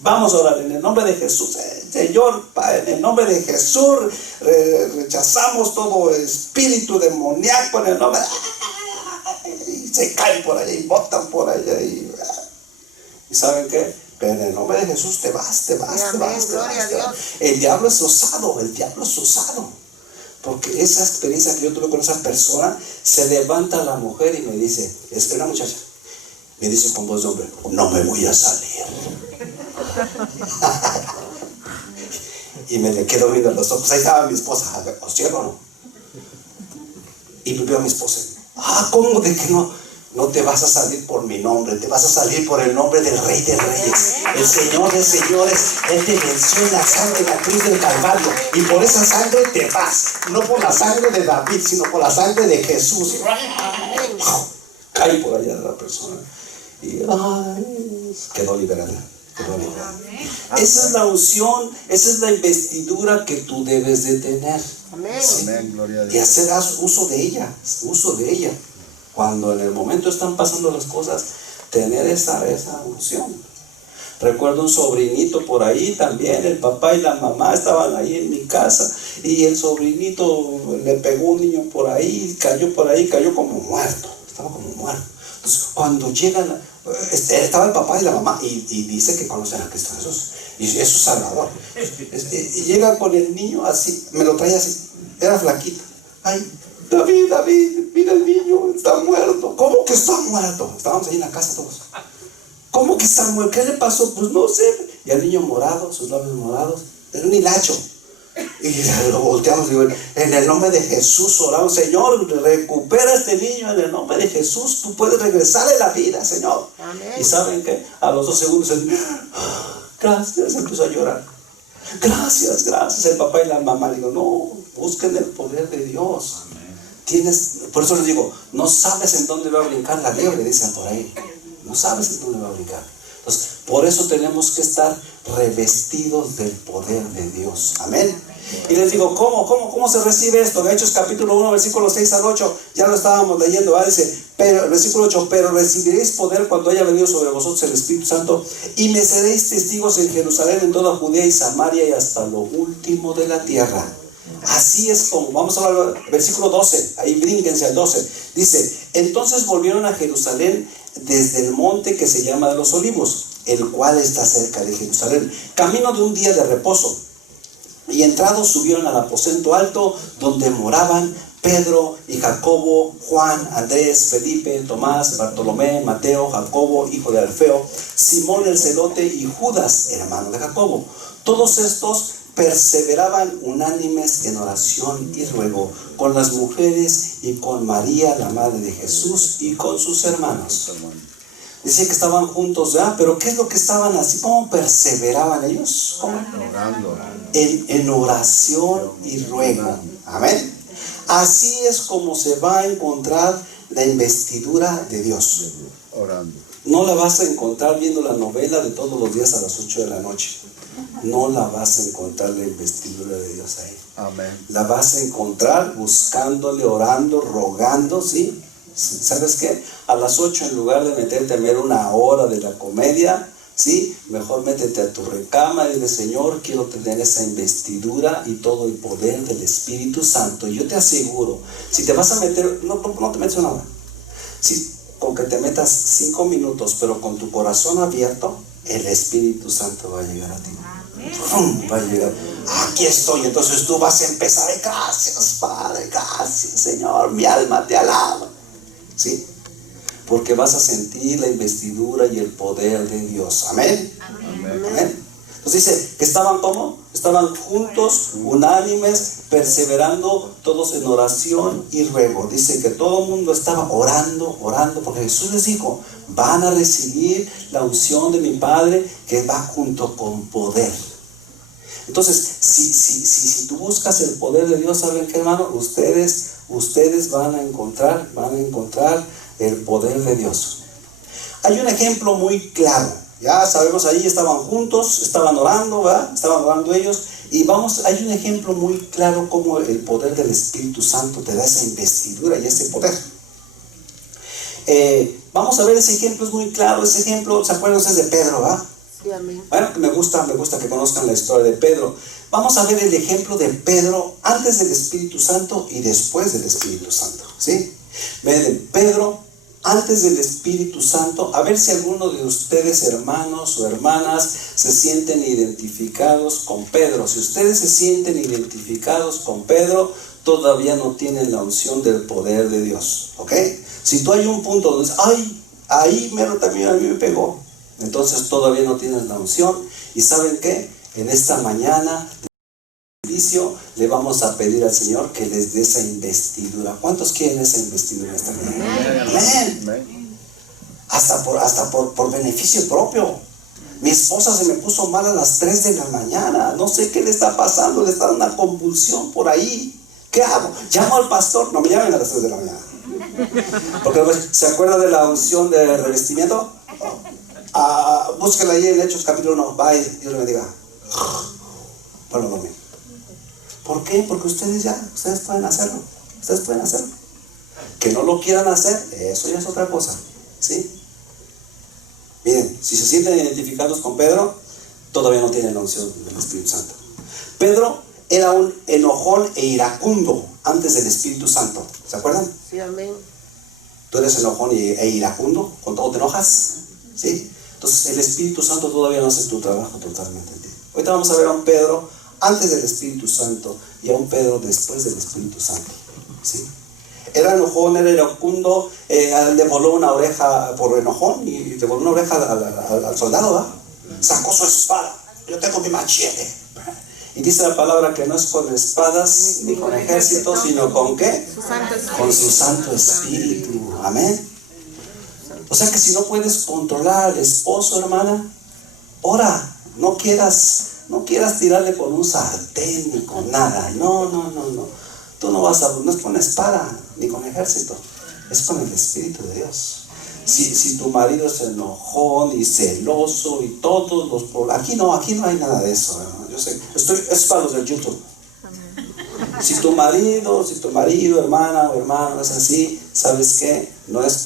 Vamos a orar en el nombre de Jesús. Señor, en el nombre de Jesús, rechazamos todo espíritu demoníaco en el nombre. Y se caen por allá y botan por allá. ¿Y saben qué? Pero en el nombre de Jesús te vas. Gloria a Dios. El diablo es osado. Porque esa experiencia que yo tuve con esa persona, se levanta la mujer y me dice, es una muchacha, me dice con voz de hombre, no me voy a salir. Y me le quedo viendo los ojos. Ahí estaba mi esposa, ¿os cierro o no? Y me veo a mi esposa, ¿cómo de que no te vas a salir por mi nombre? Te vas a salir por el nombre del Rey de Reyes, el Señor de Señores. Él te venció en la sangre de la cruz del Calvario, y por esa sangre te vas, no por la sangre de David, sino por la sangre de Jesús. Cae por allá de la persona y quedó liberada. Esa es la unción, esa es la investidura que tú debes de tener. Amén. ¿Sí? Amén, gloria a Y Dios. hacer uso de ella. Cuando en el momento están pasando las cosas, tener esa unción. Recuerdo un sobrinito por ahí también, el papá y la mamá estaban ahí en mi casa y el sobrinito le pegó un niño por ahí, cayó como muerto, estaba como muerto. Entonces cuando llegan, estaba el papá y la mamá y dice que conocen a Cristo Jesús y es su Salvador. Y llega con el niño así, me lo trae así, era flaquito. Ay, David, mira el niño, está muerto. ¿Cómo que está muerto? Estábamos ahí en la casa todos. ¿Cómo que está muerto? ¿Qué le pasó? Pues no sé. Y el niño morado, sus labios morados, era un hilacho. Y lo volteamos y digo, en el nombre de Jesús oramos, Señor, recupera a este niño en el nombre de Jesús, tú puedes regresarle la vida, Señor. Amén. Y ¿saben qué? A los 2 segundos, gracias, empezó a llorar. Gracias. El papá y la mamá, digo, no, busquen el poder de Dios. Por eso les digo, no sabes en dónde va a brincar la liebre, dicen por ahí. No sabes en dónde va a brincar. Entonces, por eso tenemos que estar revestidos del poder de Dios. Amén. Y les digo, ¿cómo se recibe esto? De Hechos capítulo 1, versículos 6 al 8, ya lo estábamos leyendo, ¿verdad? Dice, pero, el versículo 8, pero recibiréis poder cuando haya venido sobre vosotros el Espíritu Santo, y me seréis testigos en Jerusalén, en toda Judea y Samaria y hasta lo último de la tierra. Así es como, vamos a hablar, versículo 12, ahí brínquense al 12, dice, entonces volvieron a Jerusalén desde el monte que se llama de los Olivos, el cual está cerca de Jerusalén, camino de un día de reposo, y entrados subieron al aposento alto donde moraban Pedro y Jacobo, Juan, Andrés, Felipe, Tomás, Bartolomé, Mateo, Jacobo, hijo de Alfeo, Simón el celote y Judas, hermano de Jacobo. Todos estos perseveraban unánimes en oración y ruego con las mujeres y con María, la madre de Jesús, y con sus hermanos. Decía que estaban juntos, ¿verdad? Pero ¿qué es lo que estaban así? ¿Cómo perseveraban ellos? ¿Cómo? Orando. En oración y ruego. Amén. Así es como se va a encontrar la investidura de Dios. Orando. No la vas a encontrar viendo la novela de todos los días a las 8 de la noche. No la vas a encontrar la investidura de Dios ahí. Amén. La vas a encontrar buscándole, orando, rogando, ¿sí? ¿Sabes qué? A las 8 en lugar de meterte a ver una hora de la comedia, ¿sí? Mejor métete a tu recama y dile, Señor, quiero tener esa investidura y todo el poder del Espíritu Santo. Y yo te aseguro, si te vas a meter, no te metes una hora. Si con que te metas 5 minutos, pero con tu corazón abierto, el Espíritu Santo va a llegar a ti. ¡Fum! Va a llegar. Aquí estoy. Entonces tú vas a empezar. Gracias, Padre. Gracias, Señor. Mi alma te alaba. ¿Sí? Porque vas a sentir la investidura y el poder de Dios. Amén. Amén. Entonces dice que estaban ¿cómo? Estaban juntos, unánimes, perseverando todos en oración y ruego. Dice que todo el mundo estaba orando, porque Jesús les dijo, van a recibir la unción de mi Padre que va junto con poder. Entonces, si tú buscas el poder de Dios, ¿saben qué, hermano? Ustedes van a encontrar el poder de Dios. Hay un ejemplo muy claro. Ya sabemos, ahí estaban juntos, estaban orando, ¿verdad? Estaban orando ellos. Y hay un ejemplo muy claro cómo el poder del Espíritu Santo te da esa investidura y ese poder. Vamos a ver ese ejemplo, es muy claro. Ese ejemplo, ¿se acuerdan ustedes de Pedro, ¿verdad? Sí, amén. Bueno, me gusta que conozcan la historia de Pedro. Vamos a ver el ejemplo de Pedro antes del Espíritu Santo y después del Espíritu Santo, ¿sí? Miren, Pedro antes del Espíritu Santo, a ver si alguno de ustedes, hermanos o hermanas, se sienten identificados con Pedro. Si ustedes se sienten identificados con Pedro, todavía no tienen la unción del poder de Dios, ¿ok? Si tú hay un punto donde dices, ay, ahí mero también a mí me pegó, entonces todavía no tienes la unción. ¿Y saben qué? En esta mañana le vamos a pedir al Señor que les dé esa investidura. ¿Cuántos quieren esa investidura esta mañana? Amén. Hasta por beneficio propio. Mi esposa se me puso mal a las 3 de la mañana. No sé qué le está pasando. Le está dando una convulsión por ahí. ¿Qué hago? ¿Llamo al pastor? No me llamen a las 3 de la mañana. Porque ¿se acuerda de la unción de revestimiento? Búsquela ahí en Hechos capítulo 1. Bye, Dios le bendiga. Bueno, dormir. ¿Por qué? Porque ustedes pueden hacerlo. Ustedes pueden hacerlo. Que no lo quieran hacer, eso ya es otra cosa, ¿sí? Miren, si se sienten identificados con Pedro, todavía no tienen la unción del Espíritu Santo. Pedro era un enojón e iracundo antes del Espíritu Santo. ¿Se acuerdan? Sí, amén. Tú eres enojón e iracundo, con todo te enojas, ¿sí? Entonces el Espíritu Santo todavía no hace tu trabajo totalmente en ti. Ahorita vamos a ver a un Pedro antes del Espíritu Santo y a un Pedro después del Espíritu Santo, ¿sí? Era enojón, era iracundo, le voló una oreja por enojón y le voló una oreja al soldado, ¿va? Sacó su espada, yo tengo mi machete. Y dice la palabra que no es con espadas ni con ejércitos, sino con ¿qué? Con su Santo Espíritu. Amén. O sea que si no puedes controlar al esposo, hermana, ora, no quieras tirarle con un sartén ni con nada. No. Tú no vas no es con espada ni con ejército, es con el Espíritu de Dios. Si tu marido es enojón y celoso y todos los problemas, aquí no hay nada de eso, ¿no? Yo sé, es para los del YouTube. Si tu marido, hermana o hermano es así, ¿sabes qué? No es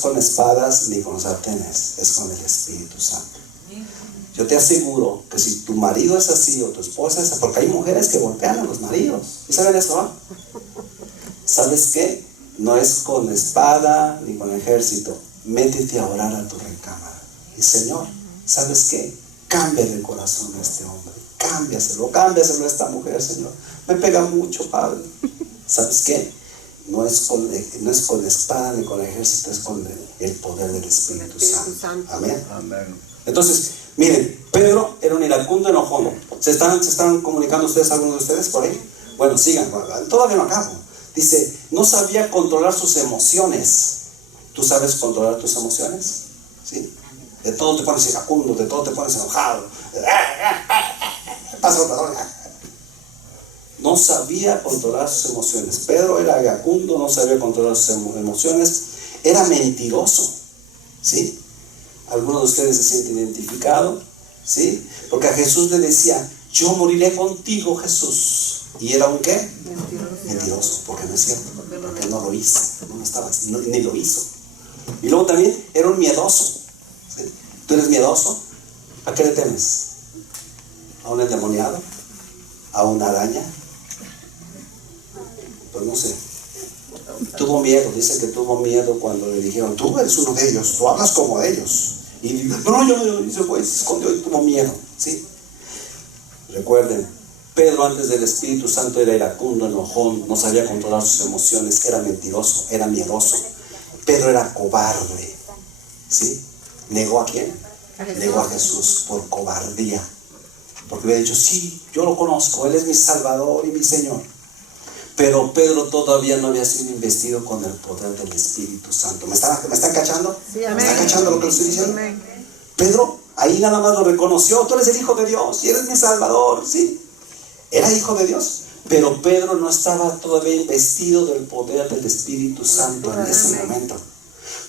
con espadas ni con sartenes, es con el Espíritu Santo. Yo te aseguro que si tu marido es así o tu esposa es así, porque hay mujeres que golpean a los maridos, ¿y saben eso? ¿No? ¿Sabes qué? No es con espada ni con ejército. Métete a orar a tu recámara. Y Señor, ¿sabes qué? Cámbiale el corazón a este hombre. Cámbiaselo a esta mujer, Señor. Me pega mucho, Padre. ¿Sabes qué? No es con espada ni con ejército, es con el poder del Espíritu Santo. Amén. Entonces, miren, Pedro era un iracundo enojón. ¿Se están comunicando ustedes, algunos de ustedes por ahí? Bueno, sigan, todavía no acabo. Dice, no sabía controlar sus emociones. ¿Tú sabes controlar tus emociones? ¿Sí? De todo te pones iracundo, de todo te pones enojado. No sabía controlar sus emociones. Pedro era iracundo, no sabía controlar sus emociones. Era mentiroso. ¿Sí? Algunos de ustedes se sienten identificados, ¿sí? Porque a Jesús le decía, yo moriré contigo, Jesús. ¿Y era un qué? Mentiroso, porque no es cierto, porque no lo hizo, ni lo hizo. Y luego también era un miedoso, ¿sí? ¿Tú eres miedoso? ¿A qué le temes? ¿A un endemoniado? ¿A una araña? Pues no sé. Tuvo miedo, dice que tuvo miedo cuando le dijeron, tú eres uno de ellos, tú hablas como de ellos. Y dijo, no, se fue, se escondió y tuvo miedo, ¿sí? Recuerden, Pedro antes del Espíritu Santo era iracundo, enojón, no sabía controlar sus emociones, era mentiroso, era miedoso. Pedro era cobarde, ¿sí? ¿Negó a quién? Negó a Jesús por cobardía. Porque había dicho, sí, yo lo conozco, Él es mi Salvador y mi Señor. Pero Pedro todavía no había sido investido con el poder del Espíritu Santo. ¿Me están cachando? Sí, ¿me están cachando lo que estoy diciendo? Amén. Pedro ahí nada más lo reconoció, tú eres el Hijo de Dios y eres mi Salvador, ¿sí? Era hijo de Dios, pero Pedro no estaba todavía investido del poder del Espíritu Santo en ese momento.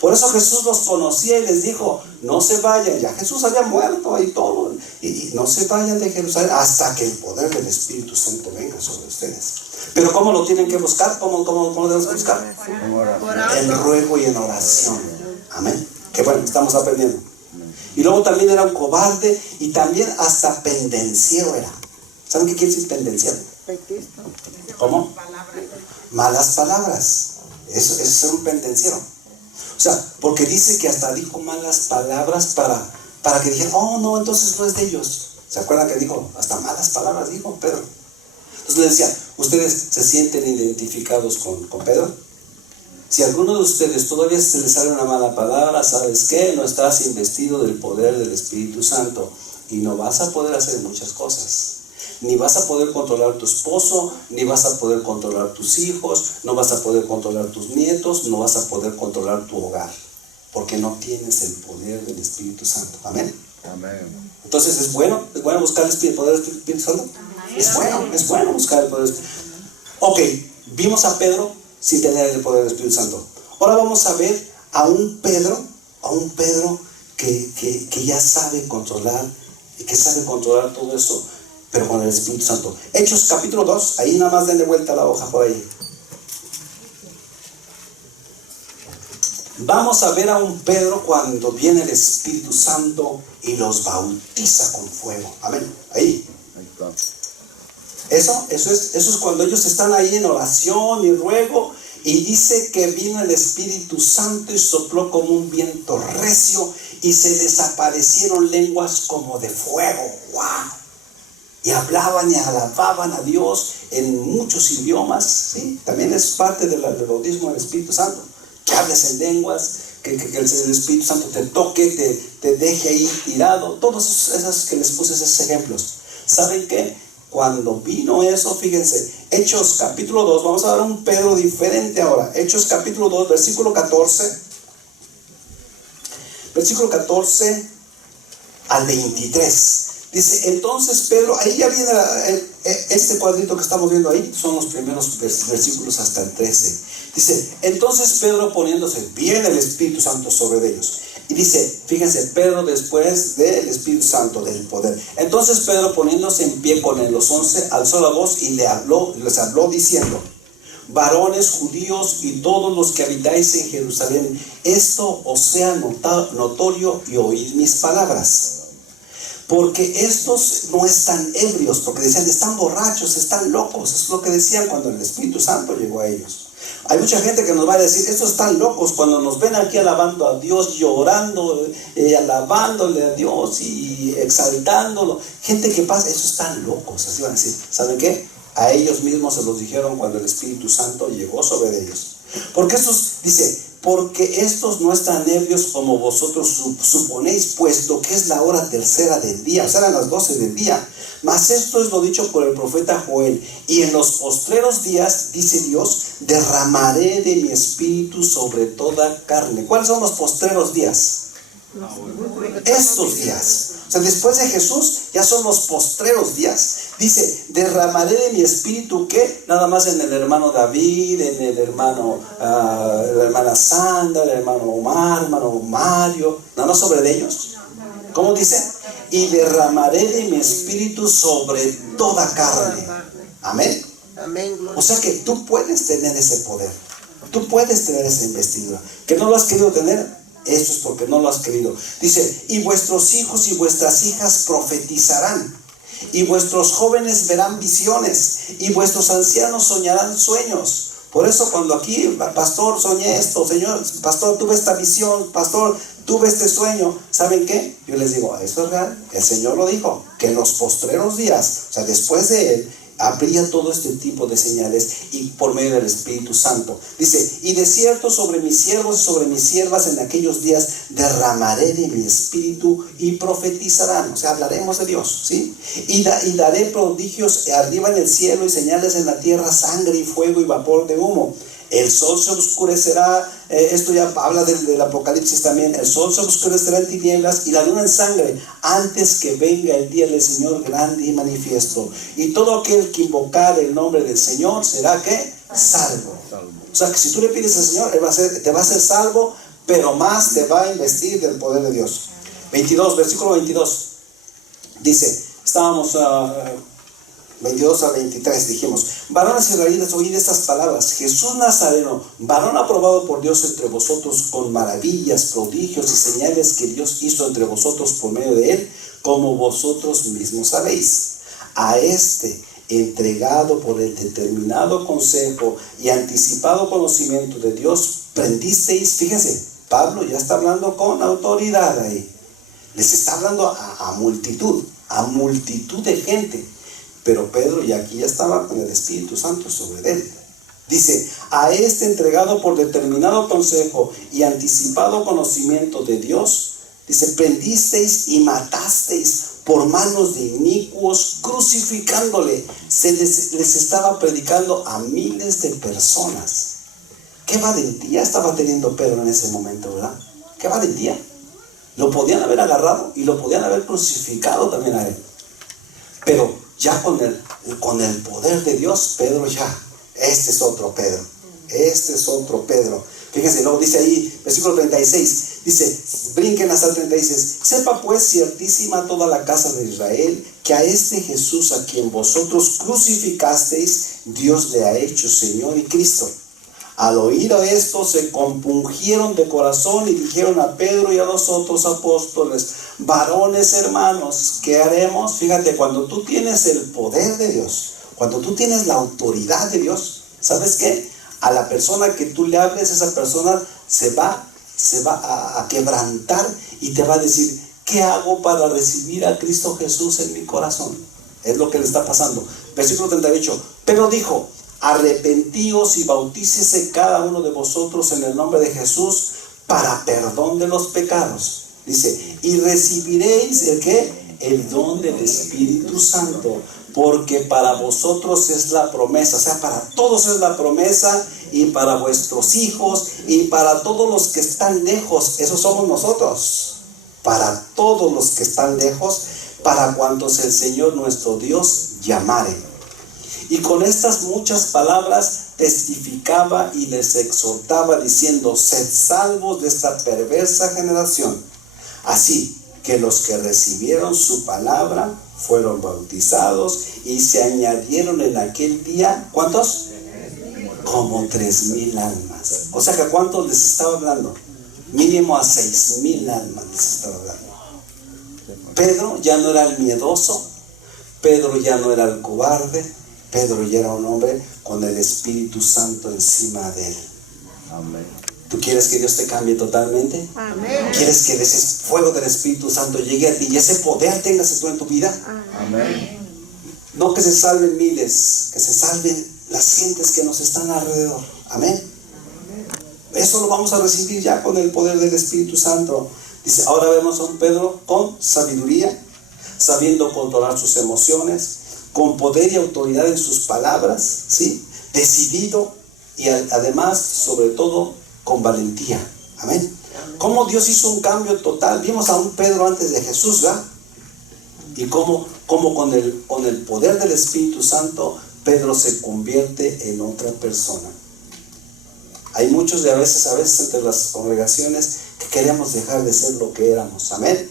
Por eso Jesús los conocía y les dijo, no se vayan, ya Jesús había muerto y todo, y no se vayan de Jerusalén hasta que el poder del Espíritu Santo venga sobre ustedes. Pero ¿cómo lo tienen que buscar? ¿Cómo debemos buscar? En ruego y en oración. Amén. Que bueno, estamos aprendiendo. Y luego también era un cobarde y también hasta pendenciero era. ¿Saben qué quiere decir pendenciero? ¿Cómo? Malas palabras. Eso es ser un pendenciero. O sea, porque dice que hasta dijo malas palabras para que dijeran, oh no, entonces no es de ellos. ¿Se acuerdan que dijo? Hasta malas palabras dijo Pedro. Entonces le decía, ¿ustedes se sienten identificados con Pedro? Si a alguno de ustedes todavía se les sale una mala palabra, ¿sabes qué? No estás investido del poder del Espíritu Santo y no vas a poder hacer muchas cosas. Ni vas a poder controlar tu esposo, ni vas a poder controlar tus hijos, no vas a poder controlar tus nietos, no vas a poder controlar tu hogar, porque no tienes el poder del Espíritu Santo. Amén. Amén. Entonces es bueno buscar el poder del Espíritu Santo. Es bueno buscar el poder del Espíritu Santo. Ok, vimos a Pedro sin tener el poder del Espíritu Santo. Ahora vamos a ver a un Pedro que ya sabe controlar y que sabe controlar todo eso, pero con el Espíritu Santo. Hechos capítulo 2, ahí nada más denle vuelta a la hoja por ahí. Vamos a ver a un Pedro cuando viene el Espíritu Santo y los bautiza con fuego. Amén. Ahí. Ahí está. Eso es cuando ellos están ahí en oración y ruego, y dice que vino el Espíritu Santo y sopló como un viento recio y se les aparecieron lenguas como de fuego. ¡Wow! Y hablaban y alababan a Dios en muchos idiomas. ¿Sí? También es parte del bautismo del Espíritu Santo. Que hables en lenguas, que el Espíritu Santo te toque, te deje ahí tirado. Todos esos que les puse esos ejemplos. ¿Saben qué? Cuando vino eso, fíjense, Hechos capítulo 2, vamos a ver un Pedro diferente ahora. Hechos capítulo 2, versículo 14. Versículo 14 al 23. Dice, entonces Pedro, ahí ya viene este cuadrito que estamos viendo ahí, son los primeros versículos hasta el 13. Dice, entonces Pedro poniéndose, viene el Espíritu Santo sobre ellos. Y dice, fíjense, Pedro después del Espíritu Santo, del poder. Entonces Pedro poniéndose en pie con los 11, alzó la voz y les habló diciendo, varones judíos y todos los que habitáis en Jerusalén, esto os sea notorio y oíd mis palabras. Porque estos no están ebrios, porque decían, están borrachos, están locos. Eso es lo que decían cuando el Espíritu Santo llegó a ellos. Hay mucha gente que nos va a decir, estos están locos cuando nos ven aquí alabando a Dios, llorando, alabándole a Dios y exaltándolo. Gente que pasa, estos están locos, así van a decir. ¿Saben qué? A ellos mismos se los dijeron cuando el Espíritu Santo llegó sobre ellos. Porque estos, dice, porque estos no están ebrios como vosotros suponéis, puesto que es la hora tercera del día, o sea, eran las 12 del día. Mas esto es lo dicho por el profeta Joel, y en los postreros días, dice Dios, derramaré de mi espíritu sobre toda carne. ¿Cuáles son los postreros días? Estos días. O sea, después de Jesús ya son los postreros días. Dice, derramaré de mi espíritu, ¿qué? Nada más en el hermano David, en el hermano, la hermana Sandra, el hermano Omar, hermano Mario, nada más sobre ellos. ¿Cómo dice? Y derramaré de mi espíritu sobre toda carne. Amén. O sea que tú puedes tener ese poder. Tú puedes tener esa investidura. ¿Que no lo has querido tener? Eso es porque no lo has querido. Dice, y vuestros hijos y vuestras hijas profetizarán, y vuestros jóvenes verán visiones, y vuestros ancianos soñarán sueños. Por eso cuando aquí, pastor, soñé esto, Señor, pastor, tuve esta visión, pastor, tuve este sueño, ¿saben qué? Yo les digo, eso es real, el Señor lo dijo, que en los postreros días, o sea, después de Él, habría todo este tipo de señales y por medio del Espíritu Santo. Dice, y de cierto sobre mis siervos y sobre mis siervas en aquellos días derramaré de mi espíritu y profetizarán. O sea, hablaremos de Dios, ¿sí? Y daré prodigios arriba en el cielo y señales en la tierra, sangre y fuego y vapor de humo. El sol se oscurecerá, esto ya habla del Apocalipsis también, el sol se oscurecerá en tinieblas y la luna en sangre, antes que venga el día del Señor grande y manifiesto. Y todo aquel que invocar el nombre del Señor será, ¿qué? Salvo. O sea, que si tú le pides al Señor, Él te va a hacer salvo, pero más te va a investir del poder de Dios. 22, versículo 22, dice, estábamos... 22 a 23 dijimos, varones israelitas, oíd estas palabras, Jesús Nazareno, varón aprobado por Dios entre vosotros con maravillas, prodigios y señales que Dios hizo entre vosotros por medio de él, como vosotros mismos sabéis. A este, entregado por el determinado consejo y anticipado conocimiento de Dios, prendisteis. Fíjense, Pablo ya está hablando con autoridad ahí, les está hablando a multitud de gente. Pero Pedro y aquí ya estaba con el Espíritu Santo sobre él. Dice, a este entregado por determinado consejo y anticipado conocimiento de Dios, dice, prendisteis y matasteis por manos de inicuos, crucificándole. Les estaba predicando a miles de personas. Qué valentía estaba teniendo Pedro en ese momento, ¿verdad? Qué valentía. Lo podían haber agarrado y lo podían haber crucificado también a él. Pero ya con el poder de Dios, Pedro ya, este es otro Pedro. Fíjense, luego dice ahí, versículo 36, dice, brinquen hasta el 36, sepa pues ciertísima toda la casa de Israel, que a este Jesús a quien vosotros crucificasteis, Dios le ha hecho Señor y Cristo. Al oír esto, se compungieron de corazón y dijeron a Pedro y a los otros apóstoles: varones hermanos, ¿qué haremos? Fíjate, cuando tú tienes el poder de Dios, cuando tú tienes la autoridad de Dios, ¿sabes qué? A la persona que tú le hables, esa persona se va a quebrantar y te va a decir: ¿qué hago para recibir a Cristo Jesús en mi corazón? Es lo que le está pasando. Versículo 38. Pero dijo: arrepentíos y bautícese cada uno de vosotros en el nombre de Jesús para perdón de los pecados. Dice: y recibiréis ¿el qué? El don del Espíritu Santo, porque para vosotros es la promesa. O sea, para todos es la promesa, y para vuestros hijos, y para todos los que están lejos. Esos somos nosotros. Para todos los que están lejos, para cuantos el Señor nuestro Dios llamare. Y con estas muchas palabras testificaba y les exhortaba diciendo: sed salvos de esta perversa generación. Así que los que recibieron su palabra fueron bautizados, y se añadieron en aquel día, ¿cuántos? Como 3,000 almas. O sea que ¿a cuántos les estaba hablando? Mínimo a 6,000 almas les estaba hablando. Pedro ya no era el miedoso, Pedro ya no era el cobarde, Pedro ya era un hombre con el Espíritu Santo encima de él. Amén. ¿Tú quieres que Dios te cambie totalmente? Amén. ¿Quieres que ese fuego del Espíritu Santo llegue a ti y ese poder tengas tú en tu vida? Amén. No que se salven miles, que se salven las gentes que nos están alrededor. Amén. Eso lo vamos a recibir ya con el poder del Espíritu Santo. Dice, ahora vemos a un Pedro con sabiduría, sabiendo controlar sus emociones, con poder y autoridad en sus palabras, ¿sí? Decidido y además, sobre todo, con valentía. Amén. Cómo Dios hizo un cambio total. Vimos a un Pedro antes de Jesús, ¿verdad? Y cómo con el poder del Espíritu Santo, Pedro se convierte en otra persona. Hay muchos de a veces entre las congregaciones que queremos dejar de ser lo que éramos. Amén.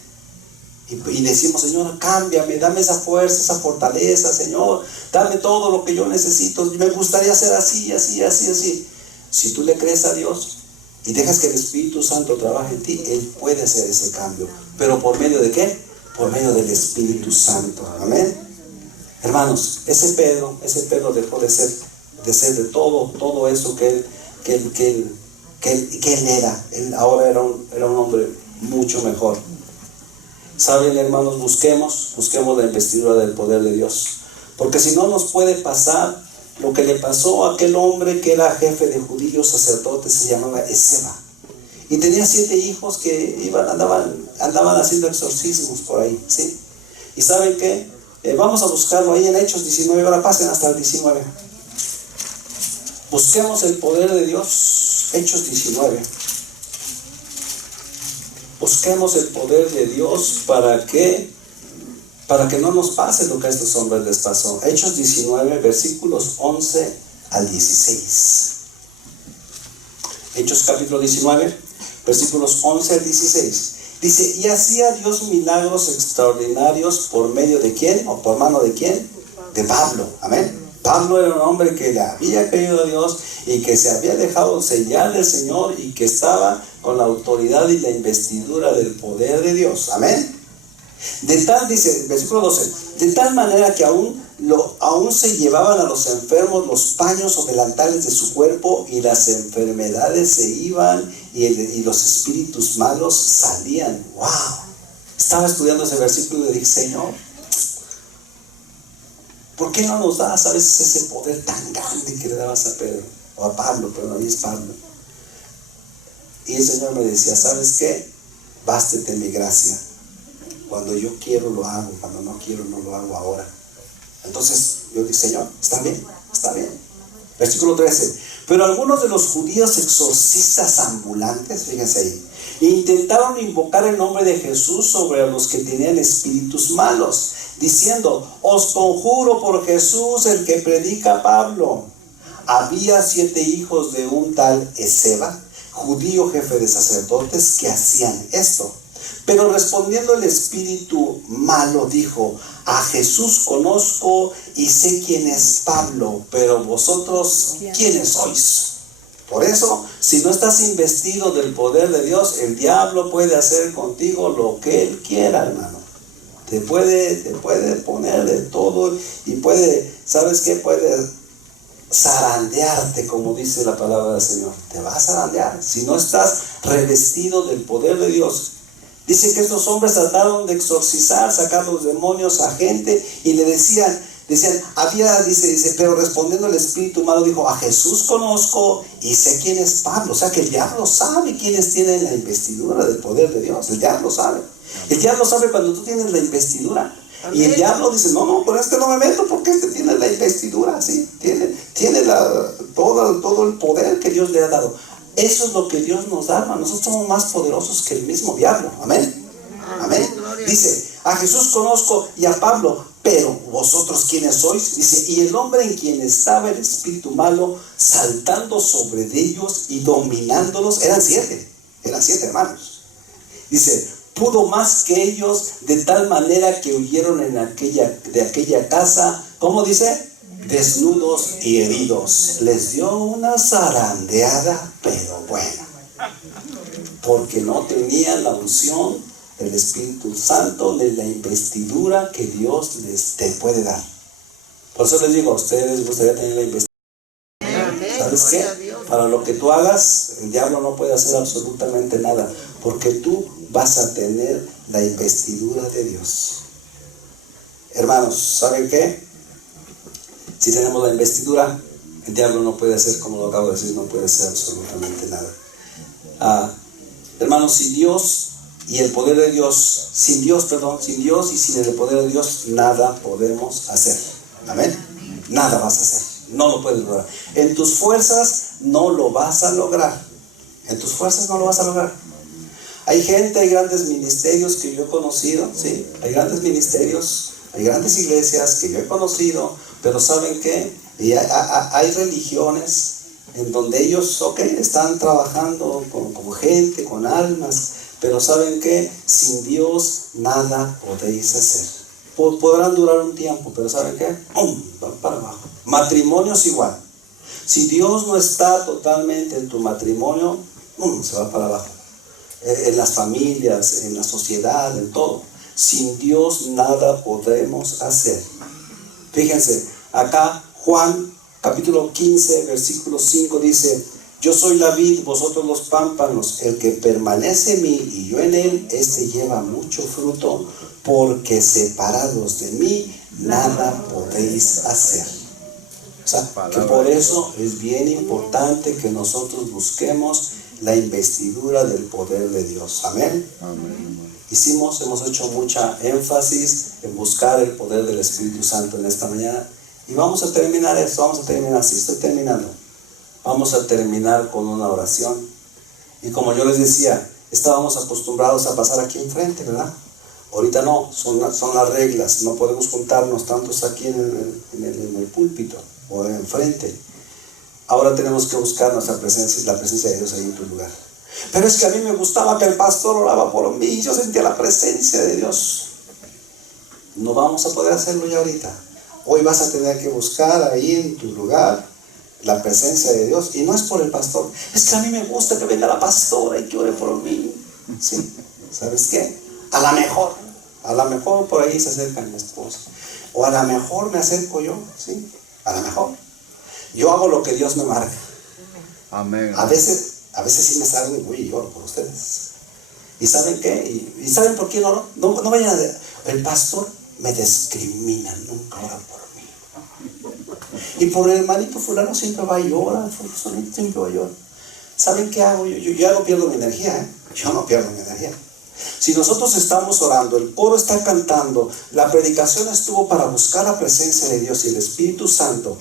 Y decimos: Señor, cámbiame, dame esa fuerza, esa fortaleza, Señor, dame todo lo que yo necesito. Me gustaría ser así, así, así, así. Si tú le crees a Dios y dejas que el Espíritu Santo trabaje en ti, Él puede hacer ese cambio. ¿Pero por medio de qué? Por medio del Espíritu Santo. Amén. Hermanos, ese Pedro dejó de ser de todo eso que él era. Él ahora era un hombre mucho mejor. Saben, hermanos, busquemos la investidura del poder de Dios, porque si no nos puede pasar lo que le pasó a aquel hombre que era jefe de judíos sacerdotes, se llamaba Esceva, y tenía 7 hijos que andaban haciendo exorcismos por ahí, ¿sí? Y ¿saben qué? Vamos a buscarlo ahí en Hechos 19, ahora pasen hasta el 19. Busquemos el poder de Dios, Hechos 19. Busquemos el poder de Dios para que no nos pase lo que a estos hombres les pasó. Hechos 19, versículos 11 al 16. Hechos capítulo 19, versículos 11 al 16. Dice: y hacía Dios milagros extraordinarios por medio de ¿quién? ¿O por mano de quién? De Pablo. Amén. Pablo era un hombre que le había creído a Dios y que se había dejado sellar del Señor y que estaba con la autoridad y la investidura del poder de Dios. Amén. Dice, versículo 12, de tal manera que aún se llevaban a los enfermos los paños o delantales de su cuerpo, y las enfermedades se iban y los espíritus malos salían. ¡Wow! Estaba estudiando ese versículo y le dije: Señor, ¿por qué no nos das a veces ese poder tan grande que le dabas a Pedro? O a Pablo, pero a mí es Pablo. Y el Señor me decía: ¿sabes qué? Bástete mi gracia. Cuando yo quiero lo hago, cuando no quiero no lo hago ahora. Entonces yo dije: Señor, está bien. Versículo 13. Pero algunos de los judíos exorcistas ambulantes, fíjense ahí, intentaron invocar el nombre de Jesús sobre los que tenían espíritus malos, diciendo: os conjuro por Jesús, el que predica Pablo. Había 7 hijos de un tal Esceva, judío jefe de sacerdotes, que hacían esto. Pero respondiendo el espíritu malo dijo: a Jesús conozco y sé quién es Pablo, pero vosotros, ¿quiénes sois? Por eso, si no estás investido del poder de Dios, el diablo puede hacer contigo lo que él quiera, hermano. Te puede poner de todo y puede, ¿sabes qué? Puede zarandearte, como dice la palabra del Señor. Te va a zarandear si no estás revestido del poder de Dios. Dice que estos hombres trataron de exorcizar, sacar los demonios a gente y le decían, dice, pero respondiendo el espíritu malo dijo, a Jesús conozco y sé quién es Pablo. O sea que el diablo sabe quiénes tienen la investidura del poder de Dios. El diablo sabe. El diablo sabe cuando tú tienes la investidura. Y el diablo dice, no, con este no me meto porque este tiene la investidura, ¿sí? Tiene todo el poder que Dios le ha dado. Eso es lo que Dios nos da, hermano. Nosotros somos más poderosos que el mismo diablo. Amén. Amén. Dice, a Jesús conozco y a Pablo, pero vosotros quiénes sois. Dice, y el hombre en quien estaba el espíritu malo saltando sobre ellos y dominándolos, eran siete hermanos. Dice, pudo más que ellos de tal manera que huyeron de aquella casa, ¿cómo dice? Desnudos y heridos. Les dio una zarandeada, pero buena, porque no tenían la unción del Espíritu Santo, de la investidura que Dios te puede dar. Por eso les digo, a ustedes les gustaría tener la investidura. ¿Sabes qué? Para lo que tú hagas, el diablo no puede hacer absolutamente nada, porque tú vas a tener la investidura de Dios. Hermanos, ¿saben qué? Si tenemos la investidura, el diablo no puede hacer, como lo acabo de decir, no puede hacer absolutamente nada. Hermanos, sin Dios y el poder de Dios, sin Dios y sin el poder de Dios, nada podemos hacer. Amén. Nada vas a hacer, no lo puedes lograr. En tus fuerzas no lo vas a lograr. En tus fuerzas no lo vas a lograr. Hay gente, hay grandes ministerios que yo he conocido, ¿sí? Hay grandes ministerios, hay grandes iglesias que yo he conocido, pero ¿saben qué? Y hay religiones en donde ellos, están trabajando con gente, con almas, pero ¿saben qué? Sin Dios nada podéis hacer. Podrán durar un tiempo, pero ¿saben qué? ¡Pum! Van para abajo. Matrimonios igual. Si Dios no está totalmente en tu matrimonio, ¡pum! Se va para abajo. En las familias, en la sociedad, en todo. Sin Dios nada podremos hacer. Fíjense, acá Juan capítulo 15, versículo 5 dice, yo soy la vid, vosotros los pámpanos, el que permanece en mí y yo en él, este lleva mucho fruto, porque separados de mí nada podéis hacer. O sea, que por eso es bien importante que nosotros busquemos la investidura del poder de Dios. Amén. Amén. Hemos hecho mucha énfasis en buscar el poder del Espíritu Santo en esta mañana. Y vamos a terminar esto, estoy terminando. Vamos a terminar con una oración. Y como yo les decía, estábamos acostumbrados a pasar aquí enfrente, ¿verdad? Ahorita no, son las reglas, no podemos juntarnos tantos aquí en el púlpito o enfrente. Ahora tenemos que buscar nuestra presencia, la presencia de Dios ahí en tu lugar. Pero es que a mí me gustaba que el pastor oraba por mí y yo sentía la presencia de Dios. No vamos a poder hacerlo ya ahorita. Hoy vas a tener que buscar ahí en tu lugar la presencia de Dios. Y no es por el pastor. Es que a mí me gusta que venga la pastora y que ore por mí. Sí, ¿sabes qué? A lo mejor por ahí se acerca mi esposa. O a lo mejor me acerco yo, ¿sí? A lo mejor. Yo hago lo que Dios me marca. Amén. A veces sí me salgo y voy y lloro por ustedes. ¿Y saben qué? ¿Y saben por qué no? No vayan a... El pastor me discrimina, nunca ora por mí. Y por el hermanito fulano siempre va y llora, siempre va y llora. ¿Saben qué hago? Yo ya no pierdo mi energía, Yo no pierdo mi energía. Si nosotros estamos orando, el coro está cantando, la predicación estuvo para buscar la presencia de Dios y el Espíritu Santo.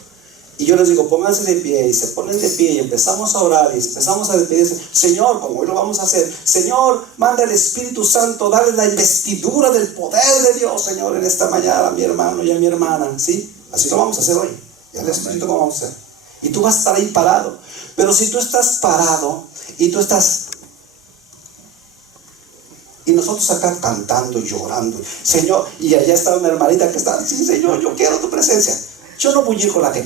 Y yo les digo, pónganse de pie, y se ponen de pie, y empezamos a orar, y empezamos a despedirse. Señor, como hoy lo vamos a hacer, Señor, manda el Espíritu Santo, dale la investidura del poder de Dios, Señor, en esta mañana, a mi hermano y a mi hermana, ¿sí? Así lo vamos a hacer hoy. Ya les explico cómo vamos a hacer. Y tú vas a estar ahí parado. Pero si tú estás parado, y tú estás... Y nosotros acá cantando, llorando, Señor, y allá está una hermanita que está, sí, Señor, yo quiero tu presencia. Yo no voy a ir con la que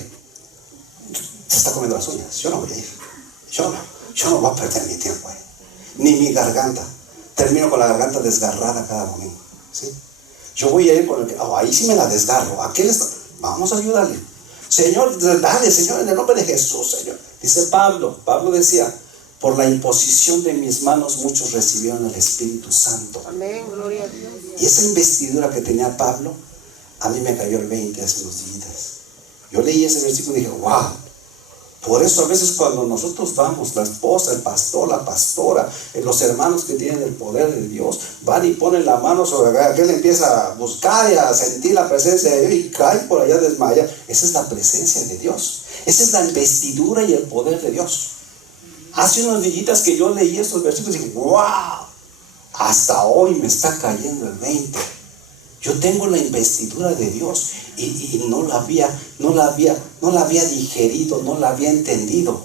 se está comiendo las uñas, yo no voy a ir. Yo no voy a perder mi tiempo ahí. Ni mi garganta. Termino con la garganta desgarrada cada domingo. ¿Sí? Yo voy a ir con el que, ahí sí me la desgarro. Aquel está, vamos a ayudarle. Señor, dale, Señor, en el nombre de Jesús, Señor. Dice Pablo decía, por la imposición de mis manos muchos recibieron el Espíritu Santo. Amén, gloria a Dios. Y esa investidura que tenía Pablo, a mí me cayó el 20 hace unos días. Yo leí ese versículo y dije, wow. Por eso a veces cuando nosotros vamos, la esposa, el pastor, la pastora, los hermanos que tienen el poder de Dios, van y ponen la mano sobre aquel, empieza a buscar y a sentir la presencia de Dios y cae por allá, desmaya. Esa es la presencia de Dios. Esa es la investidura y el poder de Dios. Hace unos días que yo leí estos versículos y dije, wow, hasta hoy me está cayendo el 20. Yo tengo la investidura de Dios y no la había digerido, no la había entendido.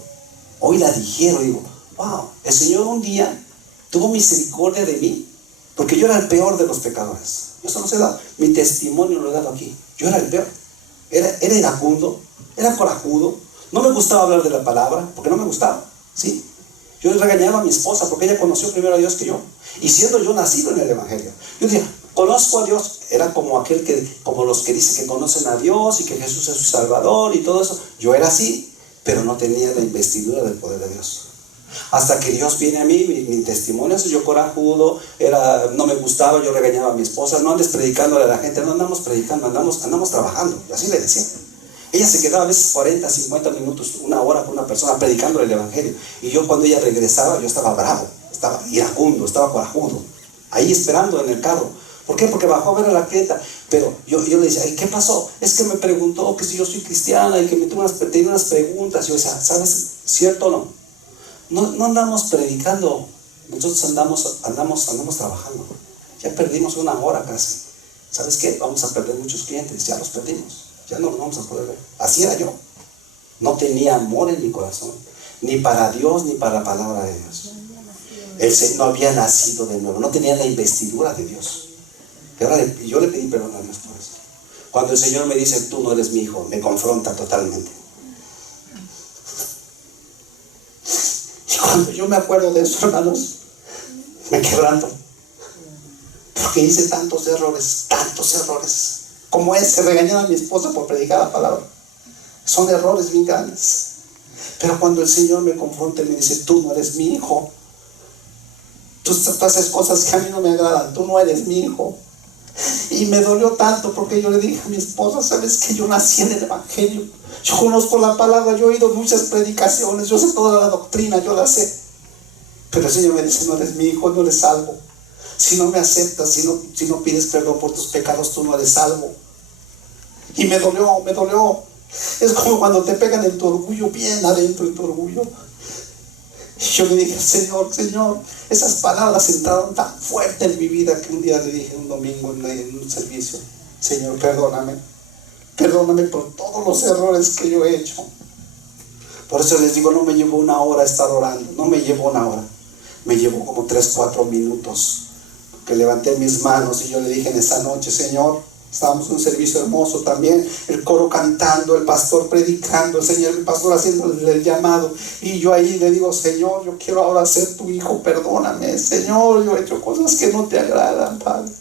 Hoy la digiero, digo, wow, el Señor un día tuvo misericordia de mí, porque yo era el peor de los pecadores. Yo se los he dado, mi testimonio lo he dado aquí. Yo era el peor, era iracundo, era corajudo, no me gustaba hablar de la palabra, porque no me gustaba, ¿sí? Yo regañaba a mi esposa porque ella conoció primero a Dios que yo, y siendo yo nacido en el Evangelio, yo decía, conozco a Dios. Era como como los que dicen que conocen a Dios y que Jesús es su Salvador y todo eso. Yo era así, pero no tenía la investidura del poder de Dios. Hasta que Dios viene a mí, mi testimonio es yo corajudo, no me gustaba, yo regañaba a mi esposa, no andes predicándole a la gente, no andamos predicando, andamos trabajando. Y así le decía. Ella se quedaba a veces 40, 50 minutos, una hora con una persona predicando el Evangelio. Y yo cuando ella regresaba, yo estaba bravo, estaba iracundo, estaba corajudo, ahí esperando en el carro. ¿Por qué? Porque bajó a ver a la clienta. Pero yo le decía, ¿qué pasó? Es que me preguntó que si yo soy cristiana y que tenía unas preguntas. Yo decía, ¿sabes? ¿Cierto o no? No andamos predicando, nosotros andamos trabajando. Ya perdimos una hora casi. ¿Sabes qué? Vamos a perder muchos clientes, ya los perdimos. Ya no los vamos a poder ver. Así era yo. No tenía amor en mi corazón, ni para Dios ni para la palabra de Dios. El Señor no había nacido de nuevo, no tenía la investidura de Dios. Y ahora yo le pedí perdón a Dios por eso. Cuando el Señor me dice, tú no eres mi hijo, me confronta totalmente. Y cuando yo me acuerdo de eso, hermanos, me quebranto. Porque hice tantos errores, como ese, regañar a mi esposa por predicar la palabra. Son errores bien grandes. Pero cuando el Señor me confronta y me dice, tú no eres mi hijo, tú haces cosas que a mí no me agradan, tú no eres mi hijo. Y me dolió tanto porque yo le dije a mi esposa, sabes que yo nací en el Evangelio, yo conozco la palabra, yo he oído muchas predicaciones, yo sé toda la doctrina, yo la sé. Pero el Señor me dice, no eres mi hijo, no eres salvo. Si no me aceptas, si no pides perdón por tus pecados, tú no eres salvo. Y me dolió. Es como cuando te pegan en tu orgullo, bien adentro en tu orgullo. Y yo le dije, Señor, esas palabras entraron tan fuerte en mi vida que un día le dije un domingo en un servicio, Señor, perdóname por todos los errores que yo he hecho. Por eso les digo, no me llevó una hora estar orando, no me llevó una hora, me llevó como 3, 4 minutos, que levanté mis manos y yo le dije en esa noche, Señor, estábamos en un servicio hermoso también, el coro cantando, el pastor predicando, el pastor haciendo el llamado, y yo ahí le digo, Señor, yo quiero ahora ser tu hijo, perdóname, Señor, yo he hecho cosas que no te agradan, Padre,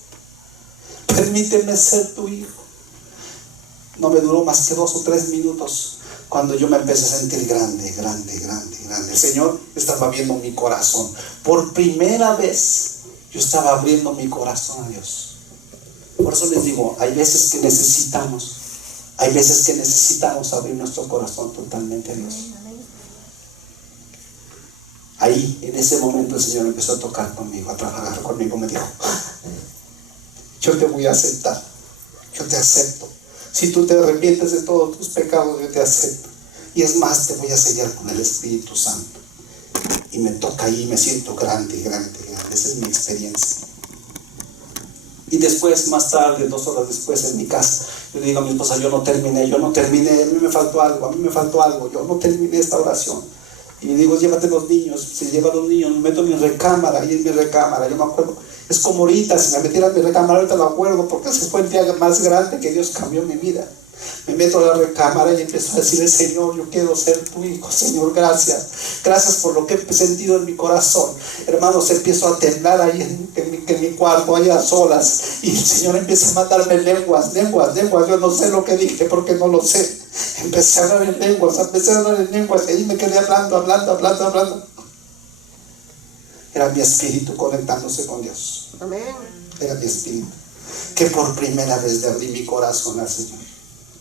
permíteme ser tu hijo. No me duró más que 2 o 3 minutos cuando yo me empecé a sentir grande. El Señor estaba viendo mi corazón. Por primera vez yo estaba abriendo mi corazón a Dios. Por eso les digo, hay veces que necesitamos abrir nuestro corazón totalmente a Dios. Ahí, en ese momento, el Señor empezó a tocar conmigo, a trabajar conmigo. Me dijo, yo te voy a aceptar, yo te acepto. Si tú te arrepientes de todos tus pecados, yo te acepto. Y es más, te voy a sellar con el Espíritu Santo. Y me toca ahí, me siento grande. Esa es mi experiencia. Y después, más tarde, 2 horas después, en mi casa, yo le digo a mi esposa, yo no terminé, a mí me faltó algo, yo no terminé esta oración. Y le digo, llévate los niños. Se lleva a los niños, me meto en mi recámara, yo me acuerdo. Es como ahorita, si me metiera en mi recámara, ahorita lo acuerdo, porque ese fue el día más grande que Dios cambió mi vida. Me meto a la recámara y empiezo a decirle, Señor, yo quiero ser tu hijo. Señor, gracias. Gracias por lo que he sentido en mi corazón. Hermanos, empiezo a temblar ahí en mi cuarto, allá a solas. Y el Señor empieza a mandarme lenguas. Yo no sé lo que dije porque no lo sé. Empecé a hablar en lenguas, y ahí me quedé hablando. Era mi espíritu conectándose con Dios. Amén. Era mi espíritu. Que por primera vez le abrí mi corazón al Señor.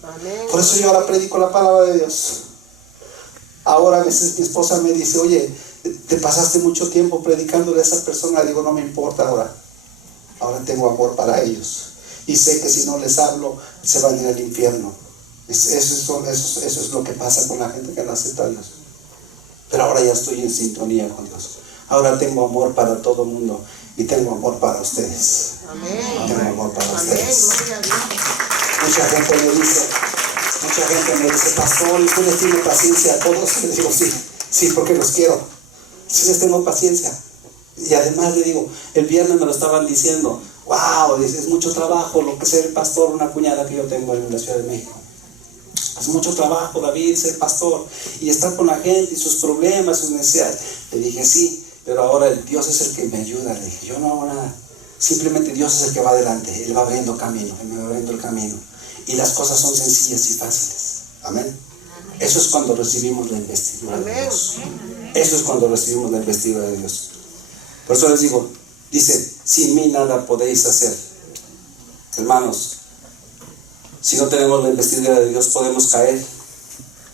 Amén. Por eso yo ahora predico la palabra de Dios. Ahora a veces mi esposa me dice, oye, te pasaste mucho tiempo predicándole a esa persona. Le digo, no me importa ahora. Ahora tengo amor para ellos. Y sé que si no les hablo, se van a ir al infierno. Eso es lo que pasa con la gente que no acepta a Dios. Pero ahora ya estoy en sintonía con Dios. Ahora tengo amor para todo el mundo. Y tengo amor para ustedes. Amén. Tengo amor para Amén. ustedes. Gloria a Dios. Mucha gente me dice, pastor, ¿y tú les tienes paciencia a todos? Y les digo, sí, porque los quiero. Sí les tengo paciencia. Y además le digo, el viernes me lo estaban diciendo, wow, es mucho trabajo lo que es ser pastor, una cuñada que yo tengo en la Ciudad de México. Es mucho trabajo, David, ser pastor y estar con la gente y sus problemas, sus necesidades. Le dije, sí, pero ahora Dios es el que me ayuda. Le dije, yo no hago nada. Simplemente Dios es el que va adelante. Él va abriendo camino, Él me va abriendo el camino. Y las cosas son sencillas y fáciles. Amén. Eso es cuando recibimos la investidura de Dios. Eso es cuando recibimos la investidura de Dios. Por eso les digo, dice, sin mí nada podéis hacer. Hermanos, si no tenemos la investidura de Dios, podemos caer.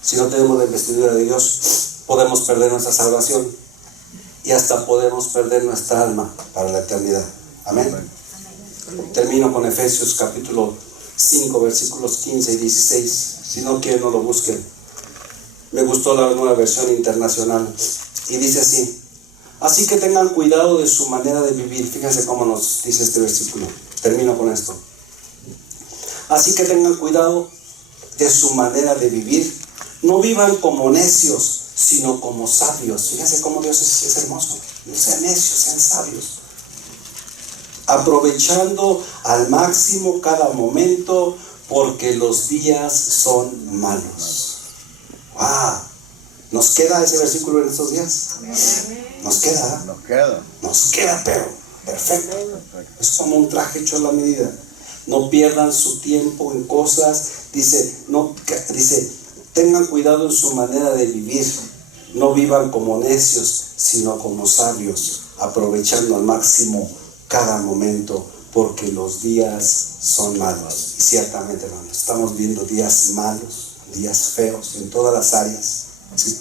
Si no tenemos la investidura de Dios, podemos perder nuestra salvación. Y hasta podemos perder nuestra alma para la eternidad. Amén. Termino con Efesios capítulo 5, versículos 15 y 16. Si no quieren, no lo busquen. Me gustó la nueva versión internacional. Y dice así. Así que tengan cuidado de su manera de vivir. Fíjense cómo nos dice este versículo. Termino con esto. Así que tengan cuidado de su manera de vivir. No vivan como necios, sino como sabios. Fíjense cómo Dios es hermoso. No sean necios, sean sabios. Aprovechando al máximo cada momento, porque los días son malos. ¡Wow! ¿Nos queda ese versículo en estos días? Nos queda. Nos queda, pero perfecto. Es como un traje hecho a la medida. No pierdan su tiempo en cosas. Dice, tengan cuidado en su manera de vivir. No vivan como necios, sino como sabios, aprovechando al máximo cada momento, porque los días son malos. Y ciertamente, hermanos, estamos viendo días malos, días feos en todas las áreas. ¿Sí?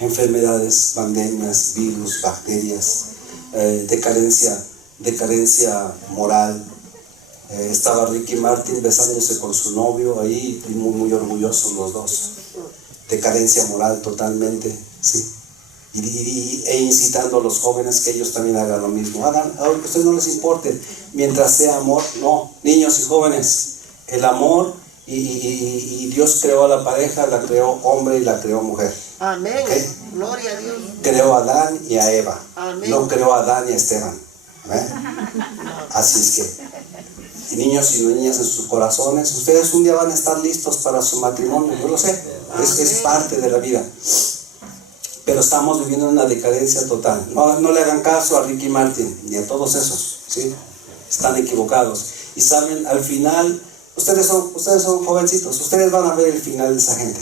Enfermedades, pandemias, virus, bacterias, decadencia moral. Estaba Ricky Martin besándose con su novio ahí, y muy orgullosos los dos. Decadencia moral totalmente, ¿sí? E incitando a los jóvenes que ellos también hagan lo mismo. Hagan algo que a ustedes no les importe, mientras sea amor. No, niños y jóvenes, el amor, y Dios creó a la pareja, la creó hombre y la creó mujer. Amén. ¿Okay? Gloria a Dios. Creó a Adán y a Eva. Amén. No creó a Adán y a Esteban. ¿Amén? Así es que, niños y niñas en sus corazones, ustedes un día van a estar listos para su matrimonio, yo lo sé, es parte de la vida. Pero estamos viviendo una decadencia total. No le hagan caso a Ricky Martin ni a todos esos, ¿sí? Están equivocados. Y saben, al final, ustedes son jovencitos, ustedes van a ver el final de esa gente.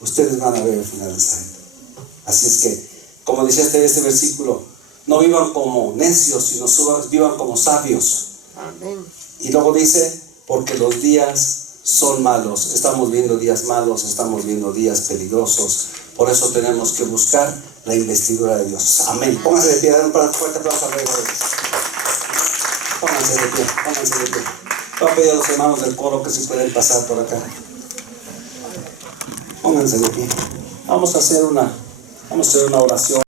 Ustedes van a ver el final de esa gente. Así es que, como dice este versículo, no vivan como necios, sino vivan como sabios. Amén. Y luego dice, porque los días son malos. Estamos viendo días malos, estamos viendo días peligrosos. Por eso tenemos que buscar la investidura de Dios. Amén. Pónganse de pie, den un fuerte aplauso al Rey de Reyes. Pónganse de pie. Voy a pedir a los hermanos del coro que si pueden pasar por acá. Pónganse de pie. Vamos a hacer una oración.